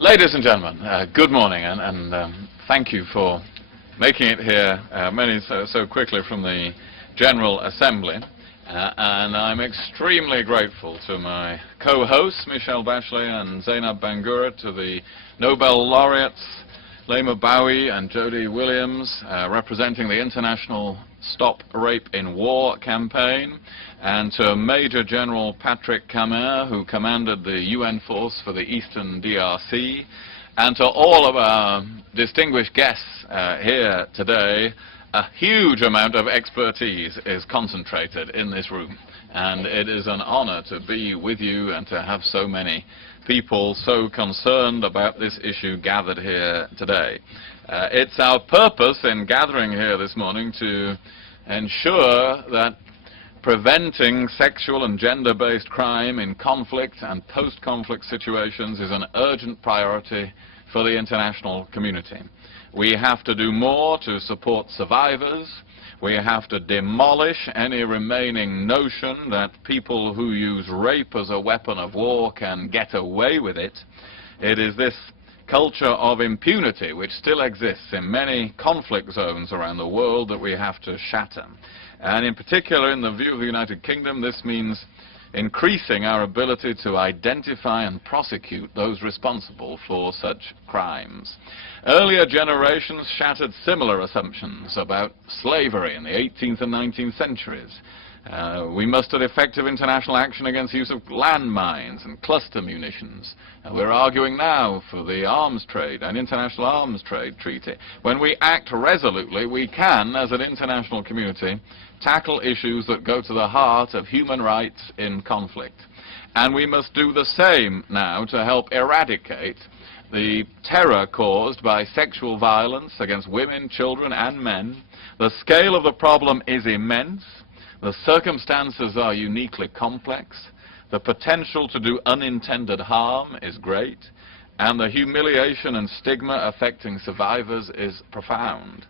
Ladies and gentlemen, good morning, and thank you for making it here, many so quickly from the General Assembly. And I'm extremely grateful to my co-hosts, Michelle Bachelet and Zainab Bangura, to the Nobel laureates, Leymah Gbowee and Jody Williams, representing the International Stop Rape in War campaign, and to Major General Patrick Cammaert, who commanded the UN force for the Eastern DRC, and to all of our distinguished guests here today. A huge amount of expertise is concentrated in this room, and it is an honor to be with you and to have so many people so concerned about this issue gathered here today. It's our purpose in gathering here this morning to ensure that preventing sexual and gender-based crime in conflict and post-conflict situations is an urgent priority for the international community. We have to do more to support survivors. We have to demolish any remaining notion that people who use rape as a weapon of war can get away with it. It is this culture of impunity which still exists in many conflict zones around the world that we have to shatter. And in particular, in the view of the United Kingdom, this means increasing our ability to identify and prosecute those responsible for such crimes. Earlier generations shattered similar assumptions about slavery in the 18th and 19th centuries. We mustered effective international action against the use of landmines and cluster munitions. We're arguing now for the arms trade, an international arms trade treaty. When we act resolutely, we can, as an international community, tackle issues that go to the heart of human rights in conflict. And we must do the same now to help eradicate the terror caused by sexual violence against women, children, and men. The scale of the problem is immense. The circumstances are uniquely complex. The potential to do unintended harm is great. And the humiliation and stigma affecting survivors is profound.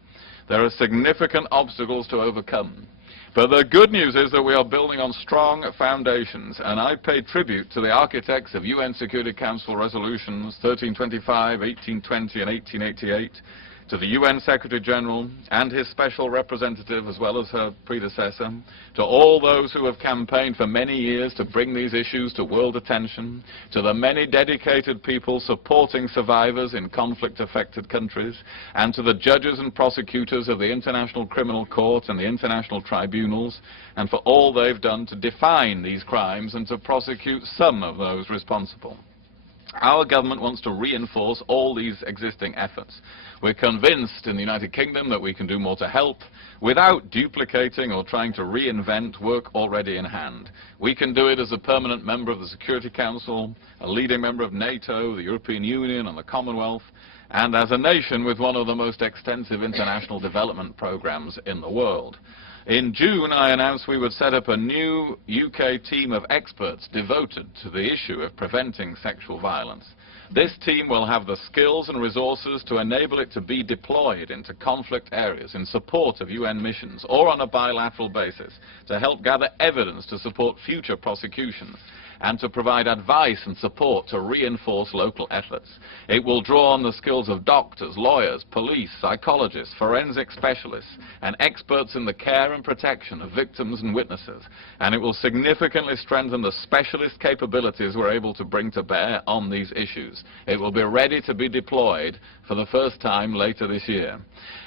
There are significant obstacles to overcome. But the good news is that we are building on strong foundations, and I pay tribute to the architects of UN Security Council resolutions 1325, 1820, and 1888, to the UN Secretary General and his special representative as well as her predecessor, to all those who have campaigned for many years to bring these issues to world attention, to the many dedicated people supporting survivors in conflict-affected countries, and to the judges and prosecutors of the International Criminal Court and the international tribunals, and for all they've done to define these crimes and to prosecute some of those responsible. Our government wants to reinforce all these existing efforts. We're convinced in the United Kingdom that we can do more to help without duplicating or trying to reinvent work already in hand. We can do it as a permanent member of the Security Council, a leading member of NATO, the European Union, and the Commonwealth, and as a nation with one of the most extensive international development programs in the world. In June, I announced we would set up a new UK team of experts devoted to the issue of preventing sexual violence. This team will have the skills and resources to enable it to be deployed into conflict areas in support of UN missions or on a bilateral basis to help gather evidence to support future prosecutions and to provide advice and support to reinforce local efforts. It will draw on the skills of doctors, lawyers, police, psychologists, forensic specialists, and experts in the care and protection of victims and witnesses. And it will significantly strengthen the specialist capabilities we're able to bring to bear on these issues. It will be ready to be deployed for the first time later this year.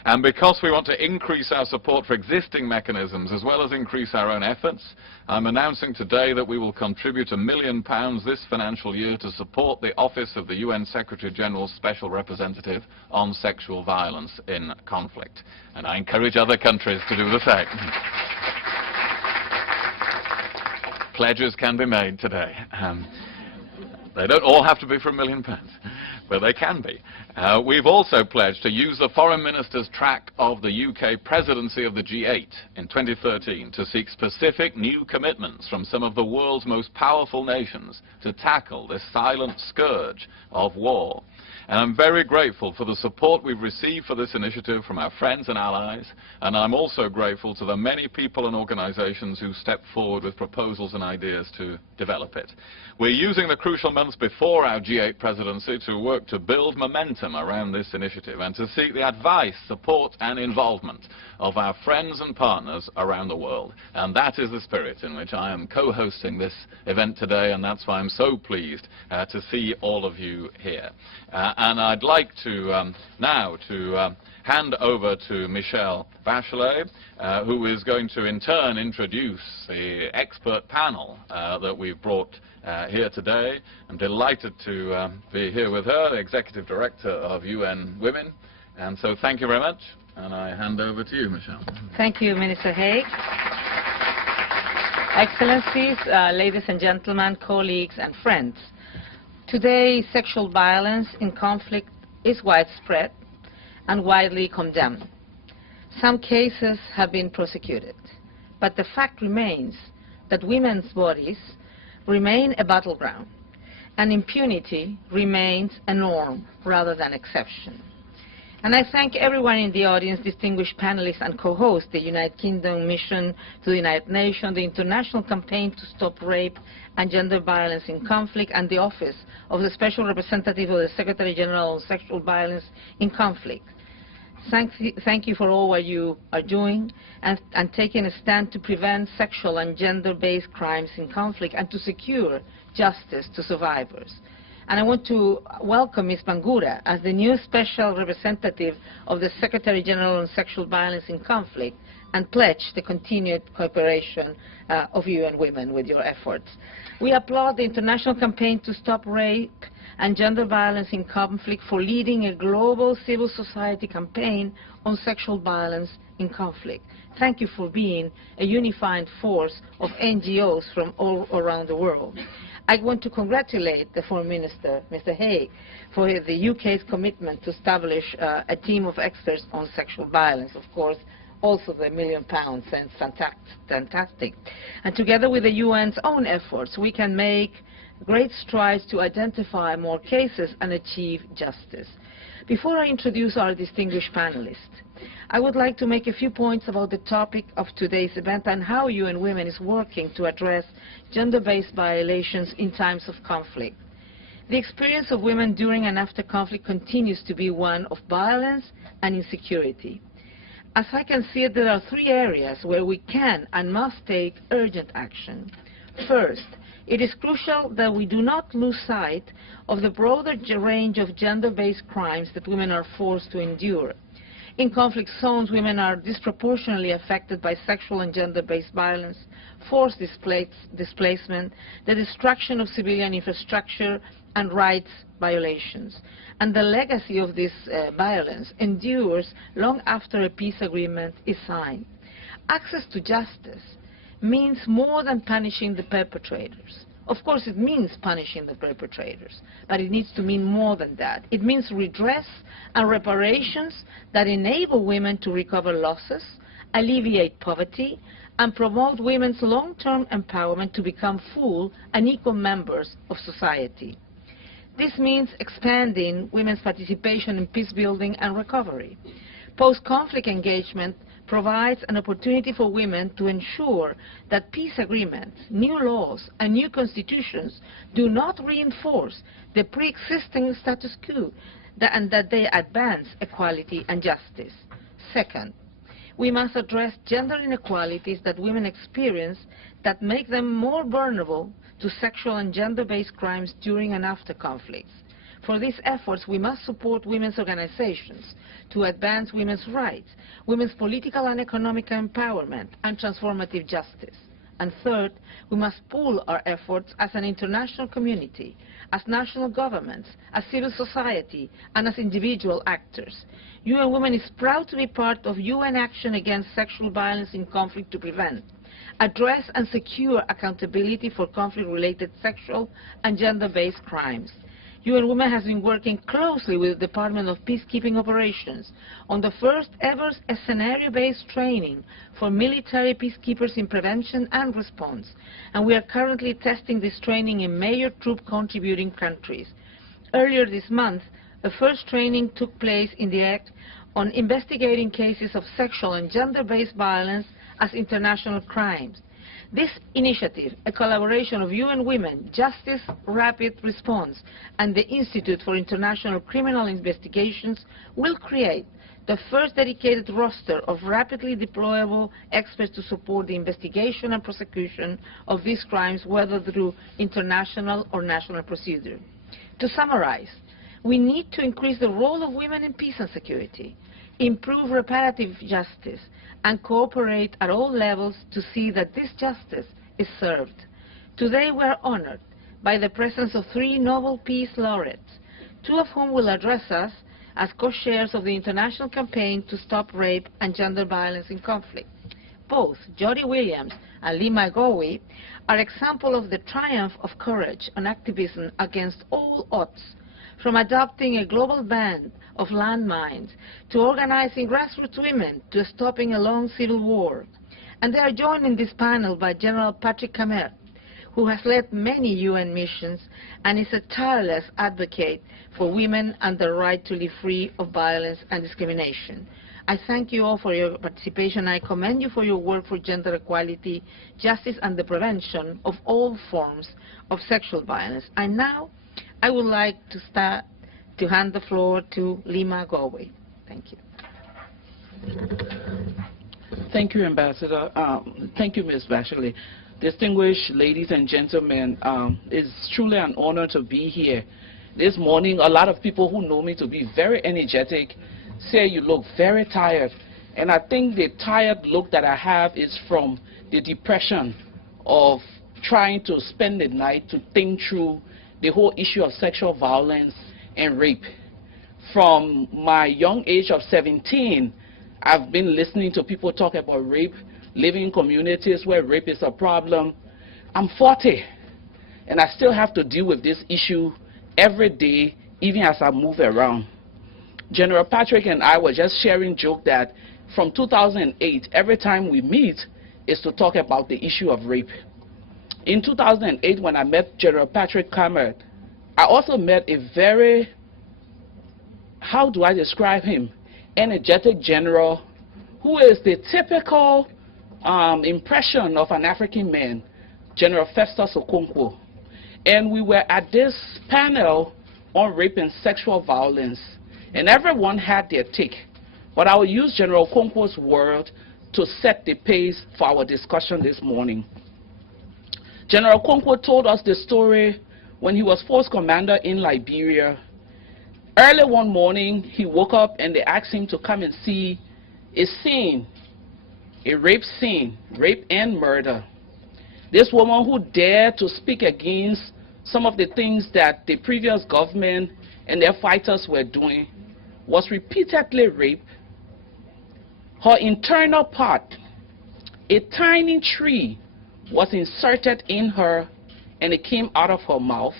And because we want to increase our support for existing mechanisms as well as increase our own efforts, I'm announcing today that we will contribute £1 million this financial year to support the Office of the UN Secretary General's Special Representative on Sexual Violence in Conflict. And I encourage other countries to do the same. Pledges can be made today. They don't all have to be for £1 million, but they can be. We've also pledged to use the Foreign Minister's track of the UK presidency of the G8 in 2013 to seek specific new commitments from some of the world's most powerful nations to tackle this silent scourge of war. And I'm very grateful for the support we've received for this initiative from our friends and allies, and I'm also grateful to the many people and organizations who stepped forward with proposals and ideas to develop it. We're using the crucial months before our G8 presidency to work to build momentum around this initiative and to seek the advice, support and involvement of our friends and partners around the world. And that is the spirit in which I am co-hosting this event today, and that's why I'm so pleased to see all of you here. And I'd like to now hand over to Michelle Bachelet, who is going to in turn introduce the expert panel that we've brought here today. I'm delighted to be here with her, the Executive Director of UN Women. And so thank you very much, and I hand over to you, Michelle. Thank you, Minister Hague. Excellencies, ladies and gentlemen, colleagues and friends. Today, sexual violence in conflict is widespread and widely condemned. Some cases have been prosecuted, but the fact remains that women's bodies remain a battleground, and impunity remains a norm rather than exception. And I thank everyone in the audience, distinguished panelists and co-hosts, the United Kingdom mission to the United Nations, the International Campaign to Stop Rape and Gender Violence in Conflict, and the Office of the Special Representative of the Secretary General on Sexual Violence in Conflict. Thank you for all what you are doing and taking a stand to prevent sexual and gender-based crimes in conflict and to secure justice to survivors. And I want to welcome Ms. Bangura as the new Special Representative of the Secretary General on Sexual Violence in Conflict and pledge the continued cooperation of UN Women with your efforts. We applaud the International Campaign to Stop Rape and Gender Violence in Conflict for leading a global civil society campaign on sexual violence in conflict. Thank you for being a unifying force of NGOs from all around the world. I want to congratulate the Foreign Minister, Mr. Hague, for the UK's commitment to establish a team of experts on sexual violence. Of course, also the £1 million sounds fantastic. And together with the UN's own efforts, we can make great strides to identify more cases and achieve justice. Before I introduce our distinguished panelists, I would like to make a few points about the topic of today's event and how UN Women is working to address gender-based violations in times of conflict. The experience of women during and after conflict continues to be one of violence and insecurity. As I can see it, there are three areas where we can and must take urgent action. First, it is crucial that we do not lose sight of the broader range of gender-based crimes that women are forced to endure. In conflict zones, women are disproportionately affected by sexual and gender-based violence, forced displacement, the destruction of civilian infrastructure, and rights violations. And the legacy of this violence endures long after a peace agreement is signed. Access to justice means more than punishing the perpetrators. Of course, it means punishing the perpetrators, but it needs to mean more than that. It means redress and reparations that enable women to recover losses, alleviate poverty, and promote women's long-term empowerment to become full and equal members of society. This means expanding women's participation in peace building and recovery. Post-conflict engagement provides an opportunity for women to ensure that peace agreements, new laws, and new constitutions do not reinforce the pre-existing status quo, and that they advance equality and justice. Second, we must address gender inequalities that women experience that make them more vulnerable to sexual and gender-based crimes during and after conflicts. For these efforts, we must support women's organizations to advance women's rights, women's political and economic empowerment, and transformative justice. And third, we must pool our efforts as an international community, as national governments, as civil society, and as individual actors. UN Women is proud to be part of UN action against sexual violence in conflict to prevent, address, and secure accountability for conflict-related sexual and gender-based crimes. UN Women has been working closely with the Department of Peacekeeping Operations on the first ever scenario-based training for military peacekeepers in prevention and response, and we are currently testing this training in major troop-contributing countries. Earlier this month, the first training took place in the Act on investigating cases of sexual and gender-based violence as international crimes. This initiative, a collaboration of UN Women, Justice, Rapid Response, and the Institute for International Criminal Investigations, will create the first dedicated roster of rapidly deployable experts to support the investigation and prosecution of these crimes, whether through international or national procedure. To summarize, we need to increase the role of women in peace and security, improve reparative justice, and cooperate at all levels to see that this justice is served. Today we are honored by the presence of 3 Nobel Peace laureates, 2 of whom will address us as co-chairs of the international campaign to stop rape and gender violence in conflict. Both Jody Williams and Leymah Gbowee are examples of the triumph of courage and activism against all odds, from adopting a global ban of landmines to organizing grassroots women to stopping a long civil war. And they are joined in this panel by General Patrick Cammaert, who has led many UN missions and is a tireless advocate for women and the right to live free of violence and discrimination. I thank you all for your participation. I commend you for your work for gender equality, justice, and the prevention of all forms of sexual violence. And now, I would like to hand the floor to Leymah Gbowee. Thank you. Thank you, Ambassador. Thank you, Ms. Bachelet. Distinguished ladies and gentlemen, it's truly an honor to be here. This morning, a lot of people who know me to be very energetic say you look very tired. And I think the tired look that I have is from the depression of trying to spend the night to think through the whole issue of sexual violence and rape. From my young age of 17, I've been listening to people talk about rape, living in communities where rape is a problem. I'm 40, and I still have to deal with this issue every day, even as I move around. General Patrick and I were just sharing joke that from 2008, every time we meet is to talk about the issue of rape. In 2008, when I met General Patrick Cammaert, I also met a very, how do I describe him, energetic general who is the typical impression of an African man, General Festus Okonkwo. And we were at this panel on rape and sexual violence, and everyone had their take. But I will use General Okonkwo's word to set the pace for our discussion this morning. General Okonkwo told us the story when he was force commander in Liberia. Early one morning, he woke up and they asked him to come and see a scene, a rape scene, rape and murder. This woman who dared to speak against some of the things that the previous government and their fighters were doing was repeatedly raped. Her internal part, a tiny tree, was inserted in her and it came out of her mouth.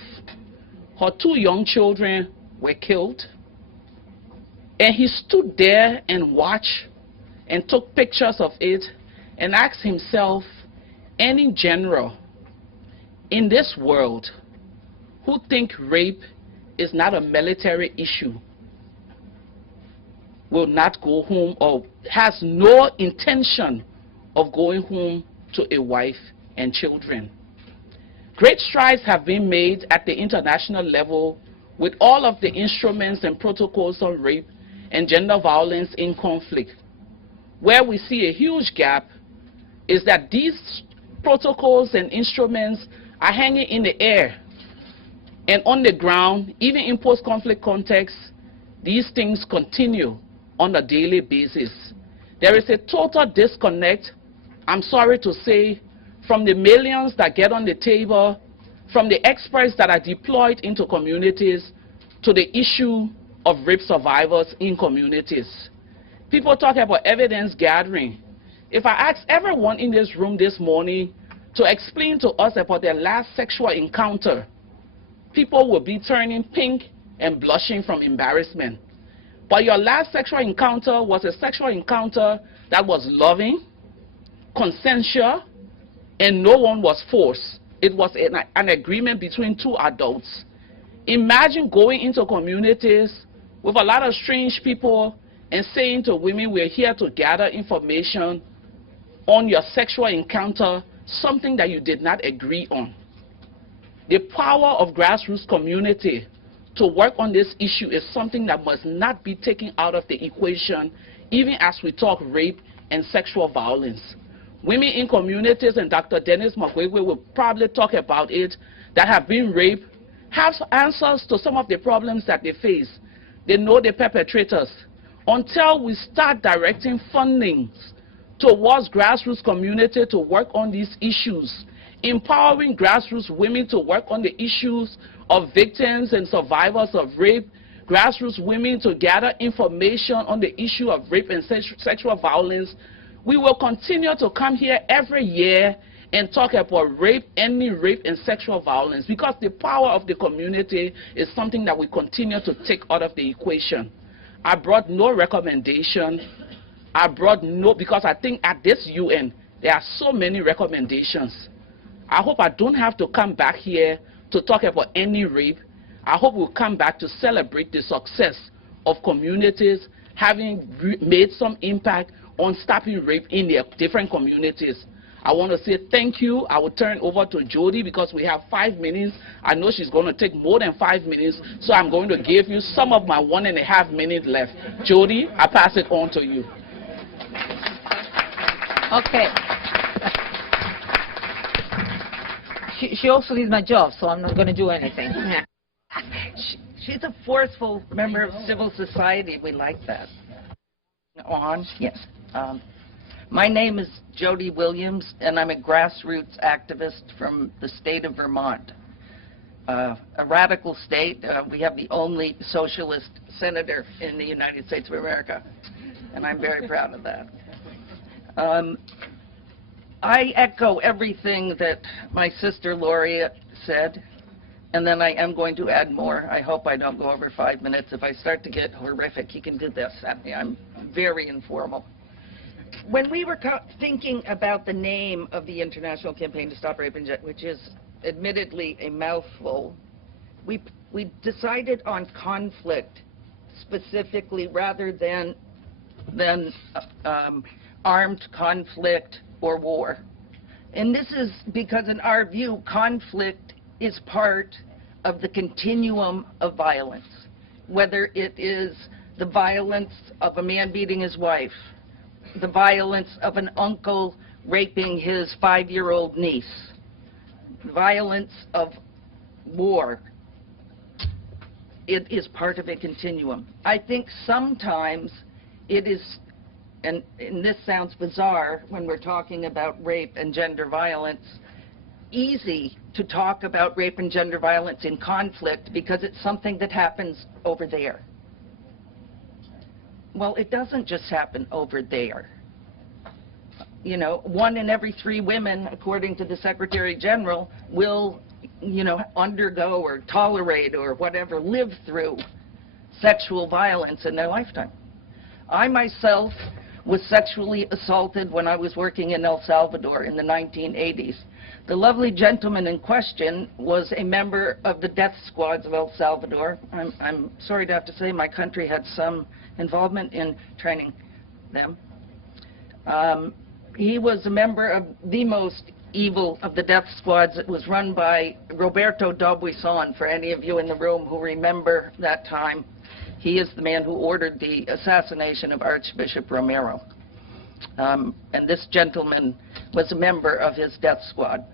Her 2 young children were killed. And he stood there and watched and took pictures of it and asked himself, any general in this world who think rape is not a military issue will not go home or has no intention of going home to a wife and children. Great strides have been made at the international level with all of the instruments and protocols on rape and gender violence in conflict. Where we see a huge gap is that these protocols and instruments are hanging in the air. And on the ground, even in post-conflict contexts, these things continue on a daily basis. There is a total disconnect, I'm sorry to say, from the millions that get on the table, from the experts that are deployed into communities, to the issue of rape survivors in communities. People talk about evidence gathering. If I ask everyone in this room this morning to explain to us about their last sexual encounter, people will be turning pink and blushing from embarrassment. But your last sexual encounter was a sexual encounter that was loving, consensual, and no one was forced. It was an agreement between 2 adults. Imagine going into communities with a lot of strange people and saying to women, we're here to gather information on your sexual encounter, something that you did not agree on. The power of grassroots community to work on this issue is something that must not be taken out of the equation, even as we talk rape and sexual violence. Women in communities, and Dr. Denis Mukwege will probably talk about it, that have been raped, have answers to some of the problems that they face. They know the perpetrators. Until we start directing funding towards grassroots community to work on these issues, empowering grassroots women to work on the issues of victims and survivors of rape, grassroots women to gather information on the issue of rape and sexual violence, we will continue to come here every year and talk about rape, ending rape and sexual violence, because the power of the community is something that we continue to take out of the equation. I brought no recommendation. I brought no, because I think at this UN, there are so many recommendations. I hope I don't have to come back here to talk about any rape. I hope we'll come back to celebrate the success of communities having made some impact on stopping rape in their different communities. I want to say thank you. I will turn over to Jody because we have 5 minutes. I know she's going to take more than 5 minutes, so I'm going to give you some of my 1.5 minutes left. Jody, I pass it on to you. Okay. She also needs my job, so I'm not going to do anything. She's a forceful member of civil society. We like that. On? Yes. My name is Jody Williams, and I'm a grassroots activist from the state of Vermont, a radical state. We have the only socialist senator in the United States of America, and I'm very proud of that. I echo everything that my sister laureate said, and then I am going to add more. I hope I don't go over 5 minutes. If I start to get horrific, you can do this at me. I'm very informal. When we were thinking about the name of the International Campaign to Stop Rape and Gender, which is admittedly a mouthful, we decided on conflict specifically rather than armed conflict or war. And this is because in our view, conflict is part of the continuum of violence, whether it is the violence of a man beating his wife, the violence of an uncle raping his 5-year-old niece, the violence of war. It is part of a continuum. I think sometimes it is, and this sounds bizarre when we're talking about rape and gender violence, easy to talk about rape and gender violence in conflict because it's something that happens over there. Well, it doesn't just happen over there. You know, 1 in every 3 women, according to the Secretary General, will, you know, undergo or tolerate or whatever, live through sexual violence in their lifetime. I myself was sexually assaulted when I was working in El Salvador in the 1980s. The lovely gentleman in question was a member of the death squads of El Salvador. I'm sorry to have to say my country had some involvement in training them. He was a member of the most evil of the death squads. It was run by Roberto D'Aubuisson, for any of you in the room who remember that time. He is the man who ordered the assassination of Archbishop Romero. And this gentleman was a member of his death squad.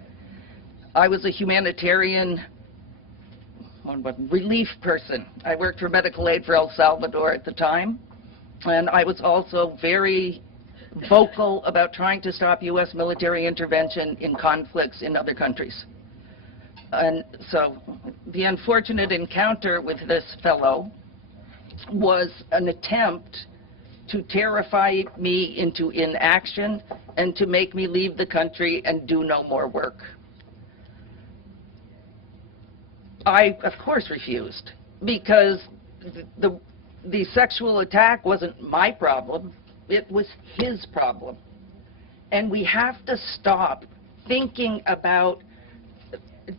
I was a humanitarian relief person. I worked for Medical Aid for El Salvador at the time, and I was also very vocal about trying to stop U.S. military intervention in conflicts in other countries. And so the unfortunate encounter with this fellow was an attempt to terrify me into inaction and to make me leave the country and do no more work. I, of course, refused, because the sexual attack wasn't my problem, it was his problem. And we have to stop thinking about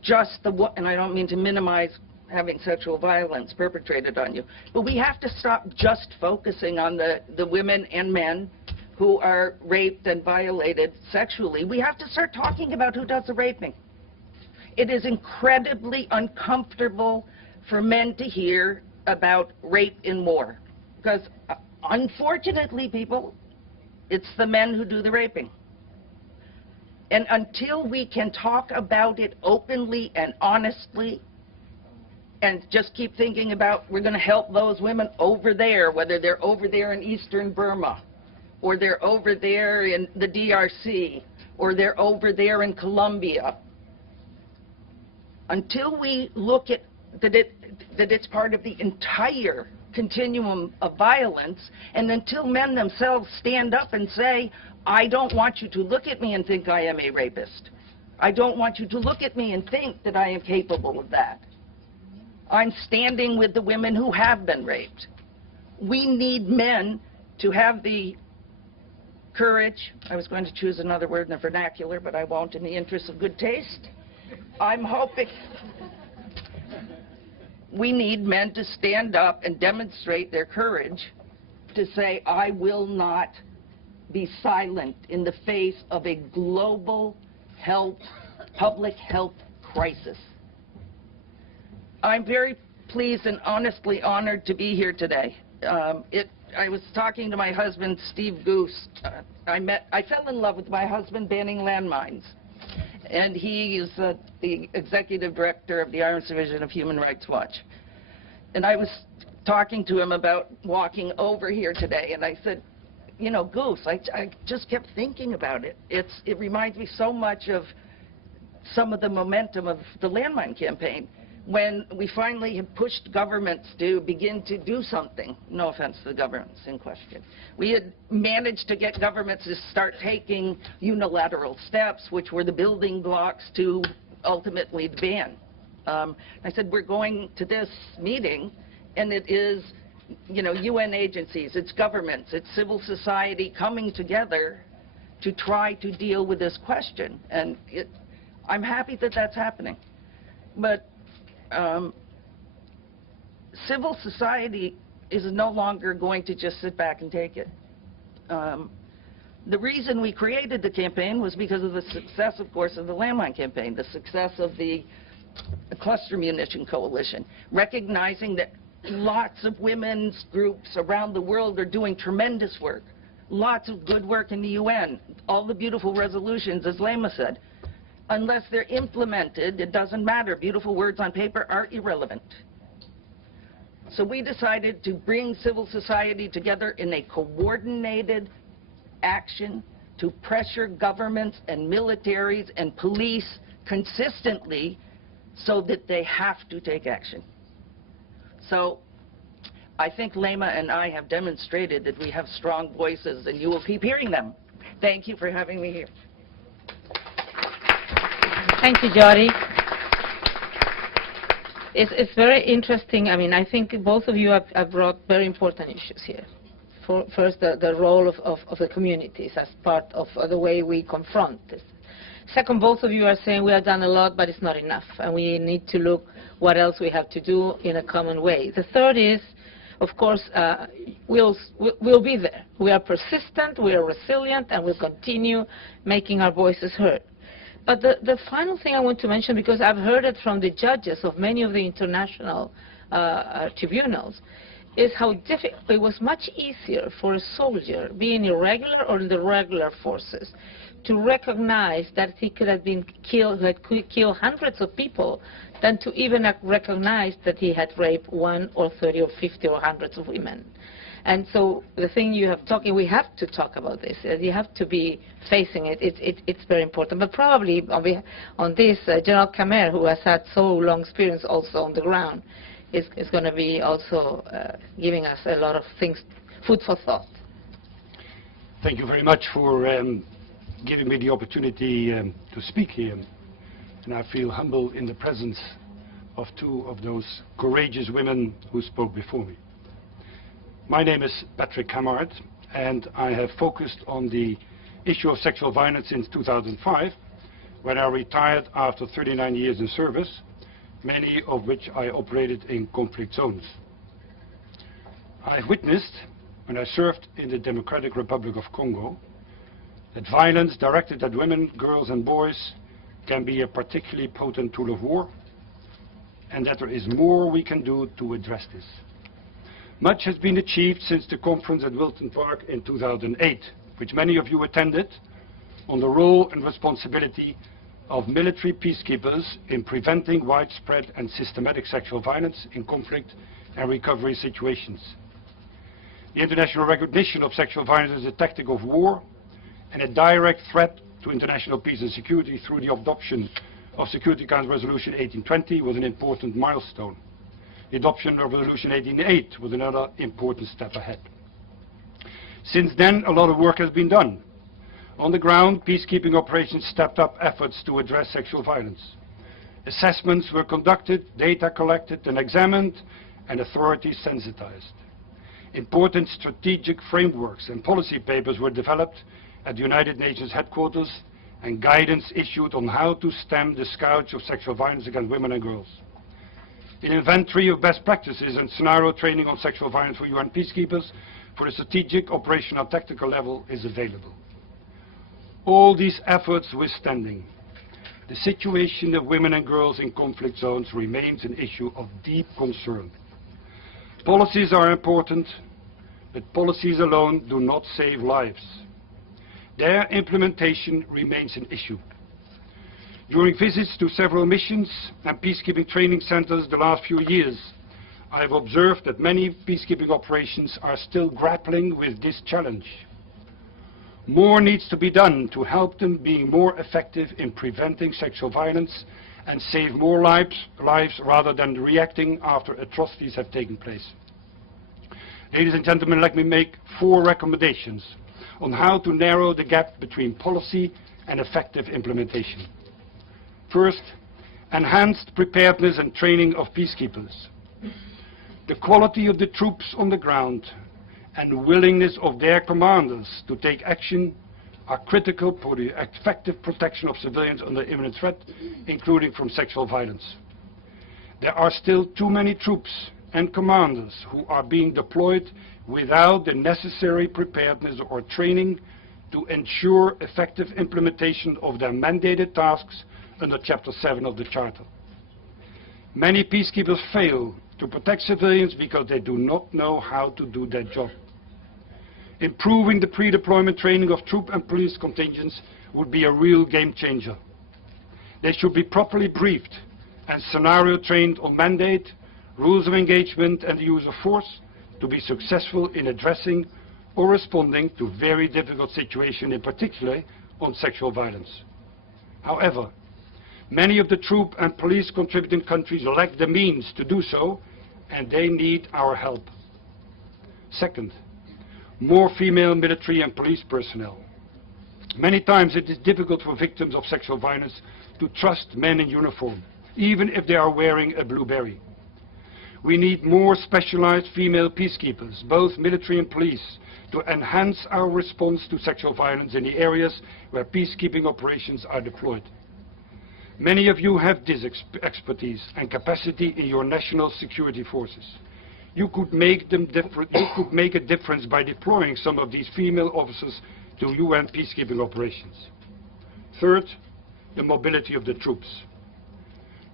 just and I don't mean to minimize having sexual violence perpetrated on you. But we have to stop just focusing on the women and men who are raped and violated sexually. We have to start talking about who does the raping. It is incredibly uncomfortable for men to hear about rape in war, because unfortunately, people, it's the men who do the raping. And until we can talk about it openly and honestly, and just keep thinking about we're going to help those women over there, whether they're over there in eastern Burma, or they're over there in the DRC, or they're over there in Colombia, until we look at that it's part of the entire continuum of violence, and until men themselves stand up and say, I don't want you to look at me and think I am a rapist. I don't want you to look at me and think that I am capable of that. I'm standing with the women who have been raped. We need men to have the courage. I was going to choose another word in the vernacular, but I won't in the interest of good taste. I'm hoping we need men to stand up and demonstrate their courage to say, I will not be silent in the face of a global health, public health crisis. I'm very pleased and honestly honored to be here today. I was talking to my husband, Steve Goose. I fell in love with my husband banning landmines. And he is the executive director of the Arms Division of Human Rights Watch. And I was talking to him about walking over here today, and I said, you know, Goose, I just kept thinking about it. It reminds me so much of some of the momentum of the landmine campaign, when we finally had pushed governments to begin to do something. No offense to the governments in question. We had managed to get governments to start taking unilateral steps, which were the building blocks to ultimately the ban. I said, we're going to this meeting, and it is, you know, UN agencies, it's governments, it's civil society coming together to try to deal with this question. And I'm happy that that's happening. But civil society is no longer going to just sit back and take it. The reason we created the campaign was because of the success, of course, of the landmine campaign, the success of the cluster munition coalition, recognizing that lots of women's groups around the world are doing tremendous work, lots of good work in the UN, all the beautiful resolutions, as Leymah said. Unless they're implemented, it doesn't matter. Beautiful words on paper are irrelevant. So we decided to bring civil society together in a coordinated action to pressure governments and militaries and police consistently so that they have to take action. So I think Leymah and I have demonstrated that we have strong voices, and you will keep hearing them. Thank you for having me here. Thank you, Jody. It's very interesting. I mean, I think both of you have brought very important issues here. First, the role of the communities as part of the way we confront this. Second, both of you are saying we have done a lot, but it's not enough, and we need to look what else we have to do in a common way. The third is, of course, we'll be there. We are persistent, we are resilient, and we'll continue making our voices heard. But the final thing I want to mention, because I've heard it from the judges of many of the international tribunals, is how difficult it was much easier for a soldier, being irregular or in the regular forces, to recognize that he could have been killed, that could kill hundreds of people, than to even recognize that he had raped 1 or 30 or 50 or hundreds of women. And so the thing you have talking, we have to talk about this. You have to be facing it. It's very important. But probably on this, General Cammaert, who has had so long experience also on the ground, is going to be also giving us a lot of things, food for thought. Thank you very much for giving me the opportunity to speak here. And I feel humble in the presence of two of those courageous women who spoke before me. My name is Patrick Cammaert, and I have focused on the issue of sexual violence since 2005, when I retired after 39 years in service many of which I operated in conflict zones. I've witnessed, when I served in the Democratic Republic of Congo, that violence directed at women, girls and boys can be a particularly potent tool of war, and that there is more we can do to address this. Much has been achieved since the conference at Wilton Park in 2008, which many of you attended, on the role and responsibility of military peacekeepers in preventing widespread and systematic sexual violence in conflict and recovery situations. The international recognition of sexual violence as a tactic of war and a direct threat to international peace and security through the adoption of Security Council Resolution 1820 was an important milestone. The adoption of Resolution 1808 was another important step ahead. Since then, a lot of work has been done. On the ground, peacekeeping operations stepped up efforts to address sexual violence. Assessments were conducted, data collected and examined, and authorities sensitized. Important strategic frameworks and policy papers were developed at the United Nations headquarters and guidance issued on how to stem the scourge of sexual violence against women and girls. An inventory of best practices and scenario training on sexual violence for UN peacekeepers for the strategic, operational, and tactical level is available. All these efforts withstanding, the situation of women and girls in conflict zones remains an issue of deep concern. Policies are important, but policies alone do not save lives. Their implementation remains an issue. During visits to several missions and peacekeeping training centers the last few years, I have observed that many peacekeeping operations are still grappling with this challenge. More needs to be done to help them being more effective in preventing sexual violence and save more lives rather than reacting after atrocities have taken place. Ladies and gentlemen, let me make 4 recommendations on how to narrow the gap between policy and effective implementation. First, enhanced preparedness and training of peacekeepers. The quality of the troops on the ground and willingness of their commanders to take action are critical for the effective protection of civilians under imminent threat, including from sexual violence. There are still too many troops and commanders who are being deployed without the necessary preparedness or training to ensure effective implementation of their mandated tasks under Chapter 7 of the Charter. Many peacekeepers fail to protect civilians because they do not know how to do their job. Improving the pre-deployment training of troop and police contingents would be a real game changer. They should be properly briefed and scenario trained on mandate, rules of engagement and the use of force to be successful in addressing or responding to very difficult situations, in particular on sexual violence. However, many of the troop and police contributing countries lack the means to do so, and they need our help. Second, more female military and police personnel. Many times it is difficult for victims of sexual violence to trust men in uniform, even if they are wearing a blue beret. We need more specialized female peacekeepers, both military and police, to enhance our response to sexual violence in the areas where peacekeeping operations are deployed. Many of you have this expertise and capacity in your national security forces. You could make a difference by deploying some of these female officers to UN peacekeeping operations. Third, the mobility of the troops.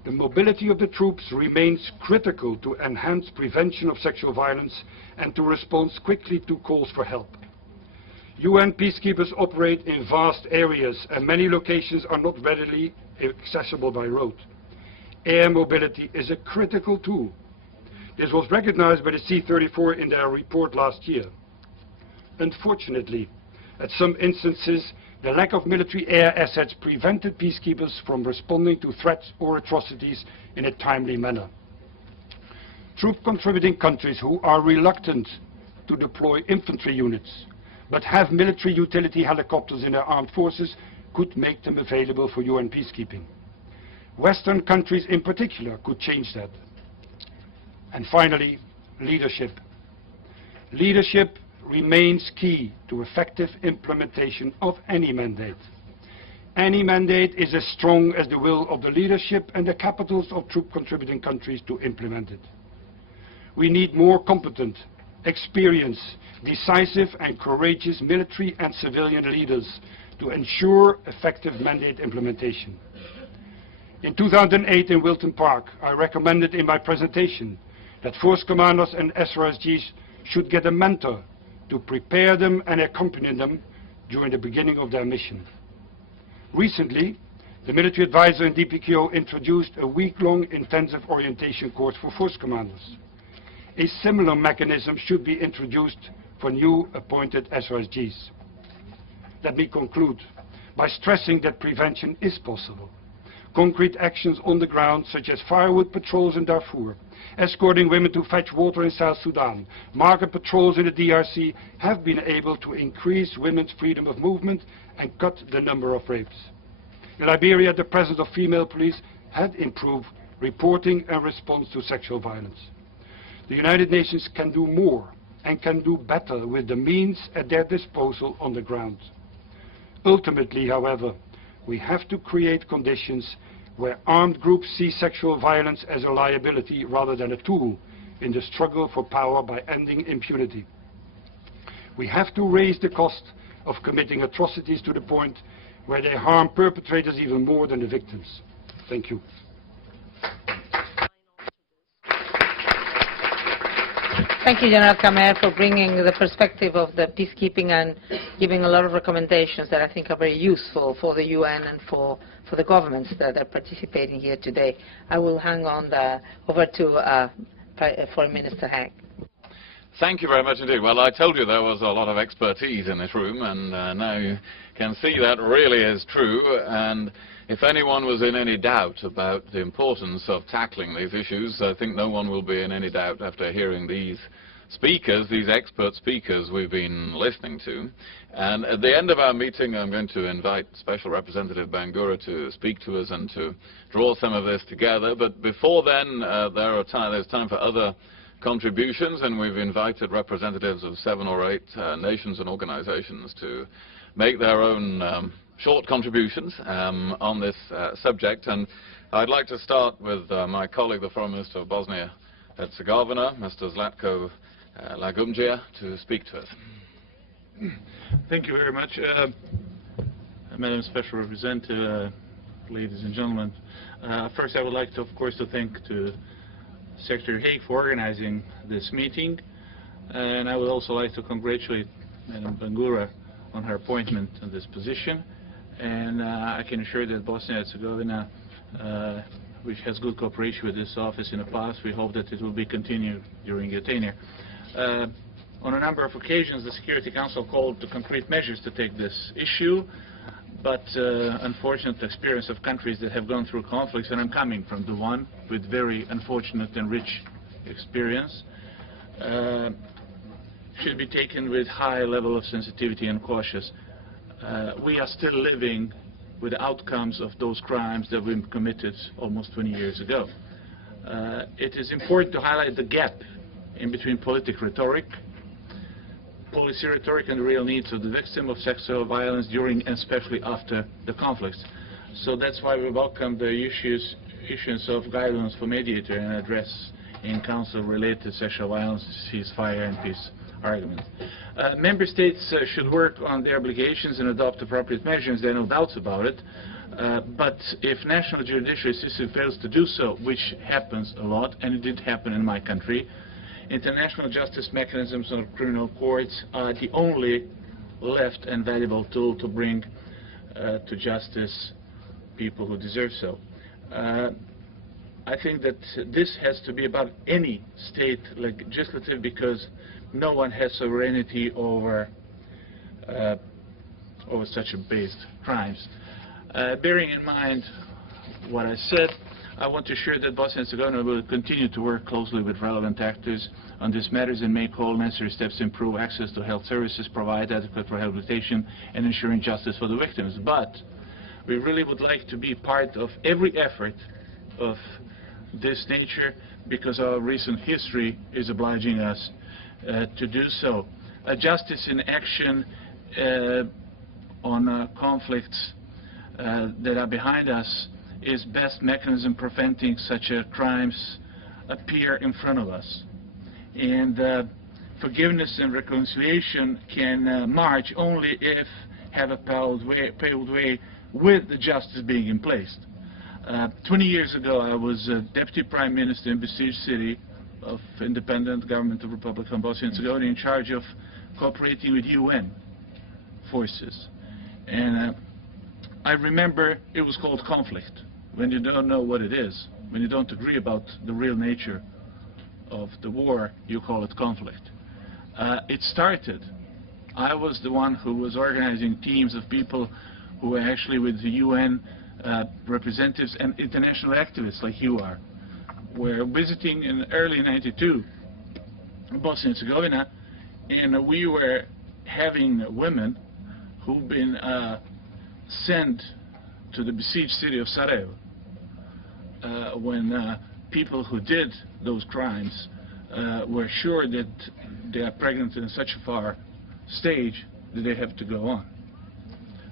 The mobility of the troops remains critical to enhance prevention of sexual violence and to respond quickly to calls for help. UN peacekeepers operate in vast areas and many locations are not readily accessible by road. Air mobility is a critical tool. This was recognized by the C-34 in their report last year. Unfortunately, at some instances, the lack of military air assets prevented peacekeepers from responding to threats or atrocities in a timely manner. Troop contributing countries who are reluctant to deploy infantry units but have military utility helicopters in their armed forces could make them available for UN peacekeeping. Western countries in particular could change that. And finally, leadership. Leadership remains key to effective implementation of any mandate. Any mandate is as strong as the will of the leadership and the capitals of troop-contributing countries to implement it. We need more competent, experienced, decisive and courageous military and civilian leaders to ensure effective mandate implementation. In 2008 in Wilton Park, I recommended in my presentation that force commanders and SRSGs should get a mentor to prepare them and accompany them during the beginning of their mission. Recently, the military advisor in DPKO introduced a week-long intensive orientation course for force commanders. A similar mechanism should be introduced for new appointed SRSGs. Let me conclude by stressing that prevention is possible. Concrete actions on the ground, such as firewood patrols in Darfur, escorting women to fetch water in South Sudan, market patrols in the DRC, have been able to increase women's freedom of movement and cut the number of rapes. In Liberia, the presence of female police had improved reporting and response to sexual violence. The United Nations can do more and can do better with the means at their disposal on the ground. Ultimately, however, we have to create conditions where armed groups see sexual violence as a liability rather than a tool in the struggle for power by ending impunity. We have to raise the cost of committing atrocities to the point where they harm perpetrators even more than the victims. Thank you. Thank you, General Cammaert, for bringing the perspective of the peacekeeping and giving a lot of recommendations that I think are very useful for the UN and for the governments that are participating here today. I will hang on over to Foreign Minister Hague. Thank you very much indeed. Well, I told you there was a lot of expertise in this room, and now you can see that really is true. And if anyone was in any doubt about the importance of tackling these issues, I think no one will be in any doubt after hearing these speakers, these expert speakers we've been listening to. And at the end of our meeting, I'm going to invite Special Representative Bangura to speak to us and to draw some of this together. But before then, there's time for other contributions, and we've invited representatives of 7 or 8 nations and organizations to make their own short contributions on this subject. And I'd like to start with my colleague, the Foreign Minister of Bosnia-Herzegovina, Mr. Zlatko Lagumdžija, to speak to us. Thank you very much. Madam Special Representative, ladies and gentlemen. First, I would like to, of course, to thank Secretary Hague for organizing this meeting, and I would also like to congratulate Madam Bangura on her appointment in this position. And I can assure that Bosnia-Herzegovina, which has good cooperation with this office in the past, we hope that it will be continued during your tenure. On a number of occasions, the Security Council called to concrete measures to take this issue, but unfortunate experience of countries that have gone through conflicts, and I'm coming from the one with very unfortunate and rich experience, should be taken with high level of sensitivity and cautious. We are still living with the outcomes of those crimes that were committed almost 20 years ago. It is important to highlight the gap in between political rhetoric, policy rhetoric, and the real needs of the victim of sexual violence during and especially after the conflicts. So that's why we welcome the issuance of guidelines for mediator and address in Council related to sexual violence, ceasefire and peace argument. Member states should work on their obligations and adopt appropriate measures. There are no doubts about it. But if national judiciary system fails to do so, which happens a lot, and it did happen in my country, international justice mechanisms or criminal courts are the only left and valuable tool to bring to justice people who deserve so. I think that this has to be about any state legislative, because no one has sovereignty over such based crimes. Bearing in mind what I said, I want to assure that Bosnia-Herzegovina will continue to work closely with relevant actors on these matters and make all necessary steps to improve access to health services, provide adequate rehabilitation, and ensuring justice for the victims. But we really would like to be part of every effort of this nature, because our recent history is obliging us to do so. Justice in action on conflicts that are behind us is best mechanism preventing such crimes appear in front of us. And forgiveness and reconciliation can march only if have a paved way with the justice being in place. 20 years ago, I was Deputy Prime Minister in besieged city of independent government of Republic of Bosnia and Herzegovina, in charge of cooperating with UN forces. And I remember it was called conflict, when you don't know what it is, when you don't agree about the real nature of the war, you call it conflict. It started. I was the one who was organizing teams of people who were actually with the UN representatives and international activists like you are. We're visiting in early '92 Bosnia and Herzegovina, and we were having women who've been sent to the besieged city of Sarajevo when people who did those crimes were sure that they are pregnant in such a far stage that they have to go on.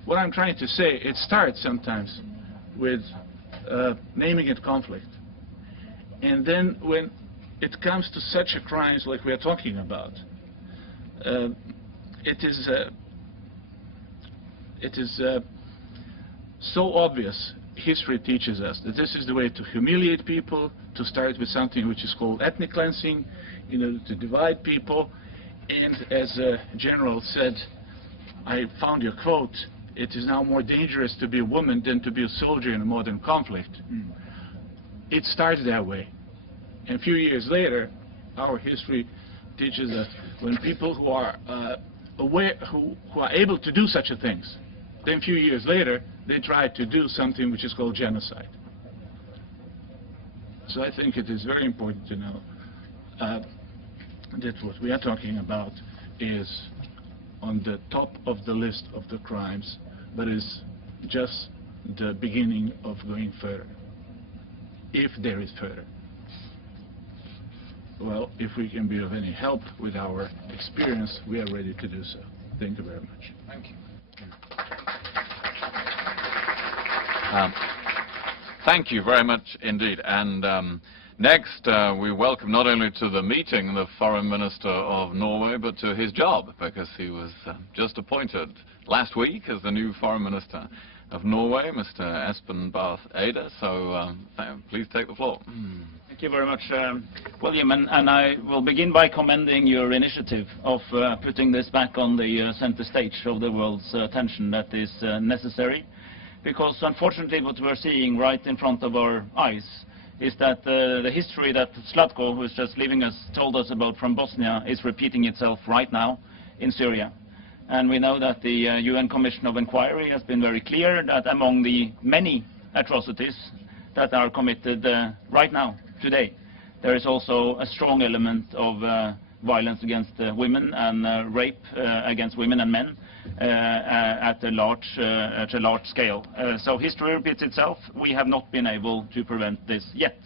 What I'm trying to say, it starts sometimes with naming it conflict. And then when it comes to such a crimes like we are talking about, it is so obvious. History teaches us that this is the way to humiliate people, to start with something which is called ethnic cleansing, in order to divide people. And as a general said, I found your quote, "It is now more dangerous to be a woman than to be a soldier in a modern conflict." It starts that way. And a few years later, our history teaches us when people who are aware, who are able to do such a things, then a few years later, they try to do something which is called genocide. So I think it is very important to know that what we are talking about is on the top of the list of the crimes, but is just the beginning of going further, if there is further. Well, if we can be of any help with our experience, we are ready to do so. Thank you very much. Thank you. Thank you very much indeed. And next, we welcome not only to the meeting the Foreign Minister of Norway, but to his job, because he was just appointed last week as the new Foreign Minister of Norway, Mr. Espen Barth Eide. So please take the floor. Thank you very much, William, and I will begin by commending your initiative of putting this back on the center stage of the world's attention. That is necessary, because unfortunately what we're seeing right in front of our eyes is that the history that Zlatko, who is just leaving us, told us about from Bosnia is repeating itself right now in Syria. And we know that the UN Commission of Inquiry has been very clear that among the many atrocities that are committed right now, today, there is also a strong element of violence against women and rape against women and men at a large scale. So history repeats itself. We have not been able to prevent this yet.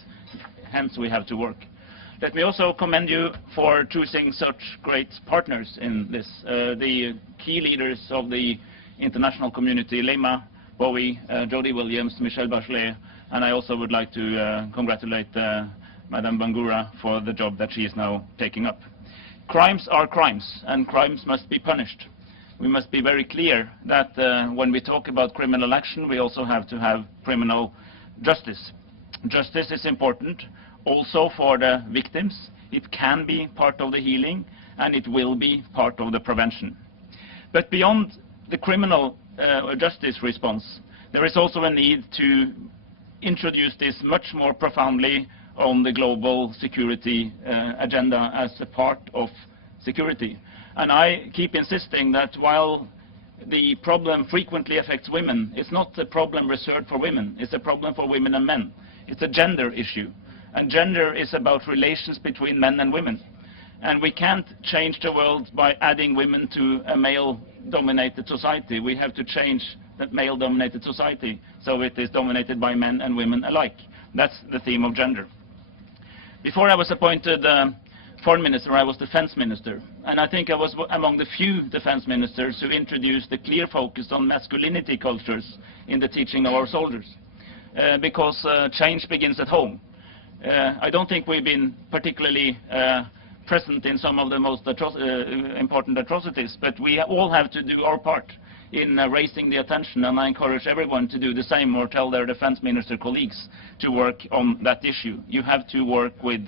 Hence, we have to work. Let me also commend you for choosing such great partners in this. The key leaders of the international community, Leymah Gbowee, Jody Williams, Michelle Bachelet, and I also would like to congratulate Madam Bangura for the job that she is now taking up. Crimes are crimes, and crimes must be punished. We must be very clear that when we talk about criminal action, we also have to have criminal justice. Justice is important also for the victims. It can be part of the healing, and it will be part of the prevention. But beyond the criminal justice response, there is also a need to introduce this much more profoundly on the global security agenda as a part of security. And I keep insisting that while the problem frequently affects women, it's not a problem reserved for women, it's a problem for women and men. It's a gender issue. And gender is about relations between men and women. And we can't change the world by adding women to a male-dominated society. We have to change that male-dominated society so it is dominated by men and women alike. That's the theme of gender. Before I was appointed foreign minister, I was defense minister. And I think I was among the few defense ministers who introduced a clear focus on masculinity cultures in the teaching of our soldiers. Because change begins at home. I don't think we've been particularly present in some of the most important atrocities, but we all have to do our part in raising the attention, and I encourage everyone to do the same or tell their defense minister colleagues to work on that issue. You have to work with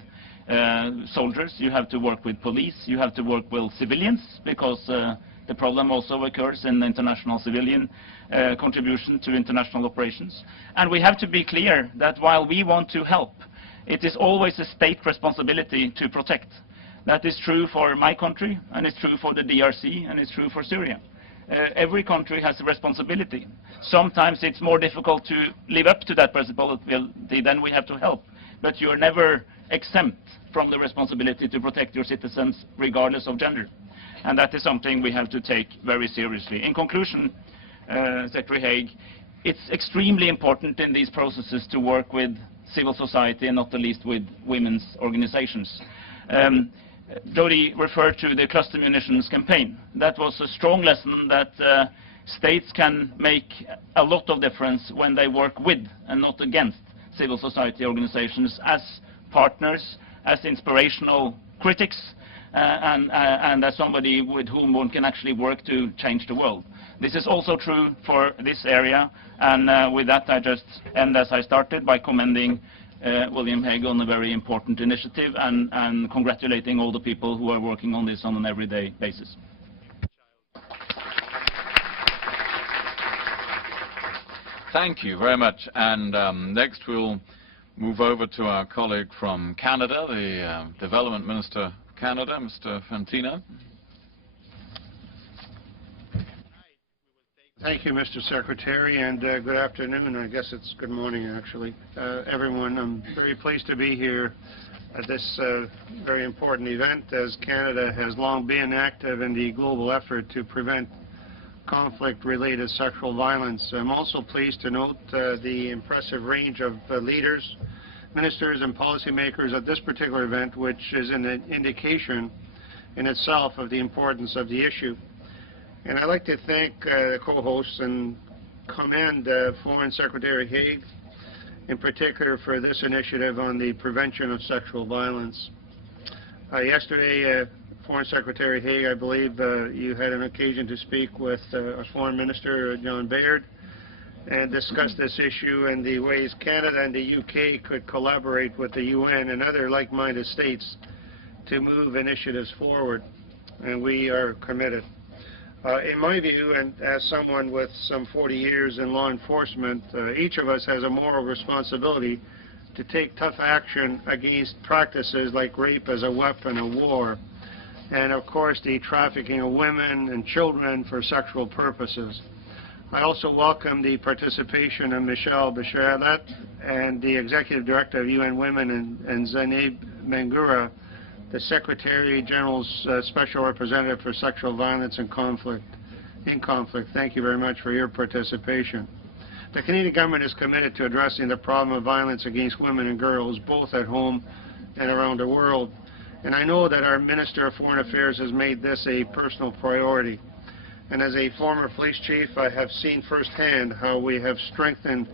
soldiers, you have to work with police, you have to work with civilians, because the problem also occurs in international civilian contribution to international operations. And we have to be clear that while we want to help, it is always a state responsibility to protect. That is true for my country, and it's true for the DRC, and it's true for Syria. Every country has a responsibility. Sometimes it's more difficult to live up to that responsibility, then we have to help. But you are never exempt from the responsibility to protect your citizens regardless of gender. And that is something we have to take very seriously. In conclusion, Secretary Hague, it's extremely important in these processes to work with civil society, and not the least with women's organizations. Jody referred to the cluster munitions campaign. That was a strong lesson that states can make a lot of difference when they work with and not against civil society organizations as partners, as inspirational critics, and as somebody with whom one can actually work to change the world. This is also true for this area, and with that I just end as I started by commending William Hague on a very important initiative, and congratulating all the people who are working on this on an everyday basis. Thank you very much. And next we'll move over to our colleague from Canada, the Development Minister of Canada, Mr. Fantino. Thank you, Mr. Secretary, and good afternoon. I guess it's good morning, actually. Everyone, I'm very pleased to be here at this very important event, as Canada has long been active in the global effort to prevent conflict-related sexual violence. I'm also pleased to note the impressive range of leaders, ministers, and policymakers at this particular event, which is an indication in itself of the importance of the issue. And I'd like to thank the co-hosts and commend Foreign Secretary Hague in particular for this initiative on the prevention of sexual violence. Yesterday, Foreign Secretary Hague, I believe you had an occasion to speak with our Foreign Minister, John Baird, and discuss this issue and the ways Canada and the UK could collaborate with the UN and other like-minded states to move initiatives forward, and we are committed. In my view, and as someone with some 40 years in law enforcement, each of us has a moral responsibility to take tough action against practices like rape as a weapon of war, and of course the trafficking of women and children for sexual purposes. I also welcome the participation of Michelle Bachelet and the Executive Director of UN Women and Zainab Bangura, the Secretary General's Special Representative for Sexual Violence and Conflict. Thank you very much for your participation. The Canadian government is committed to addressing the problem of violence against women and girls, both at home and around the world. And I know that our Minister of Foreign Affairs has made this a personal priority. And as a former police chief, I have seen firsthand how we have strengthened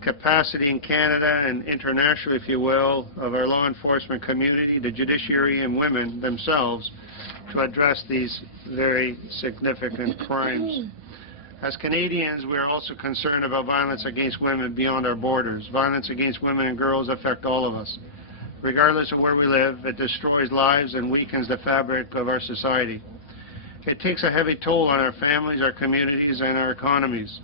capacity in Canada and internationally, if you will, of our law enforcement community, the judiciary, and women themselves to address these very significant crimes. As Canadians, we are also concerned about violence against women beyond our borders. Violence against women and girls affect all of us. Regardless of where we live, it destroys lives and weakens the fabric of our society. It takes a heavy toll on our families, our communities, and our economies.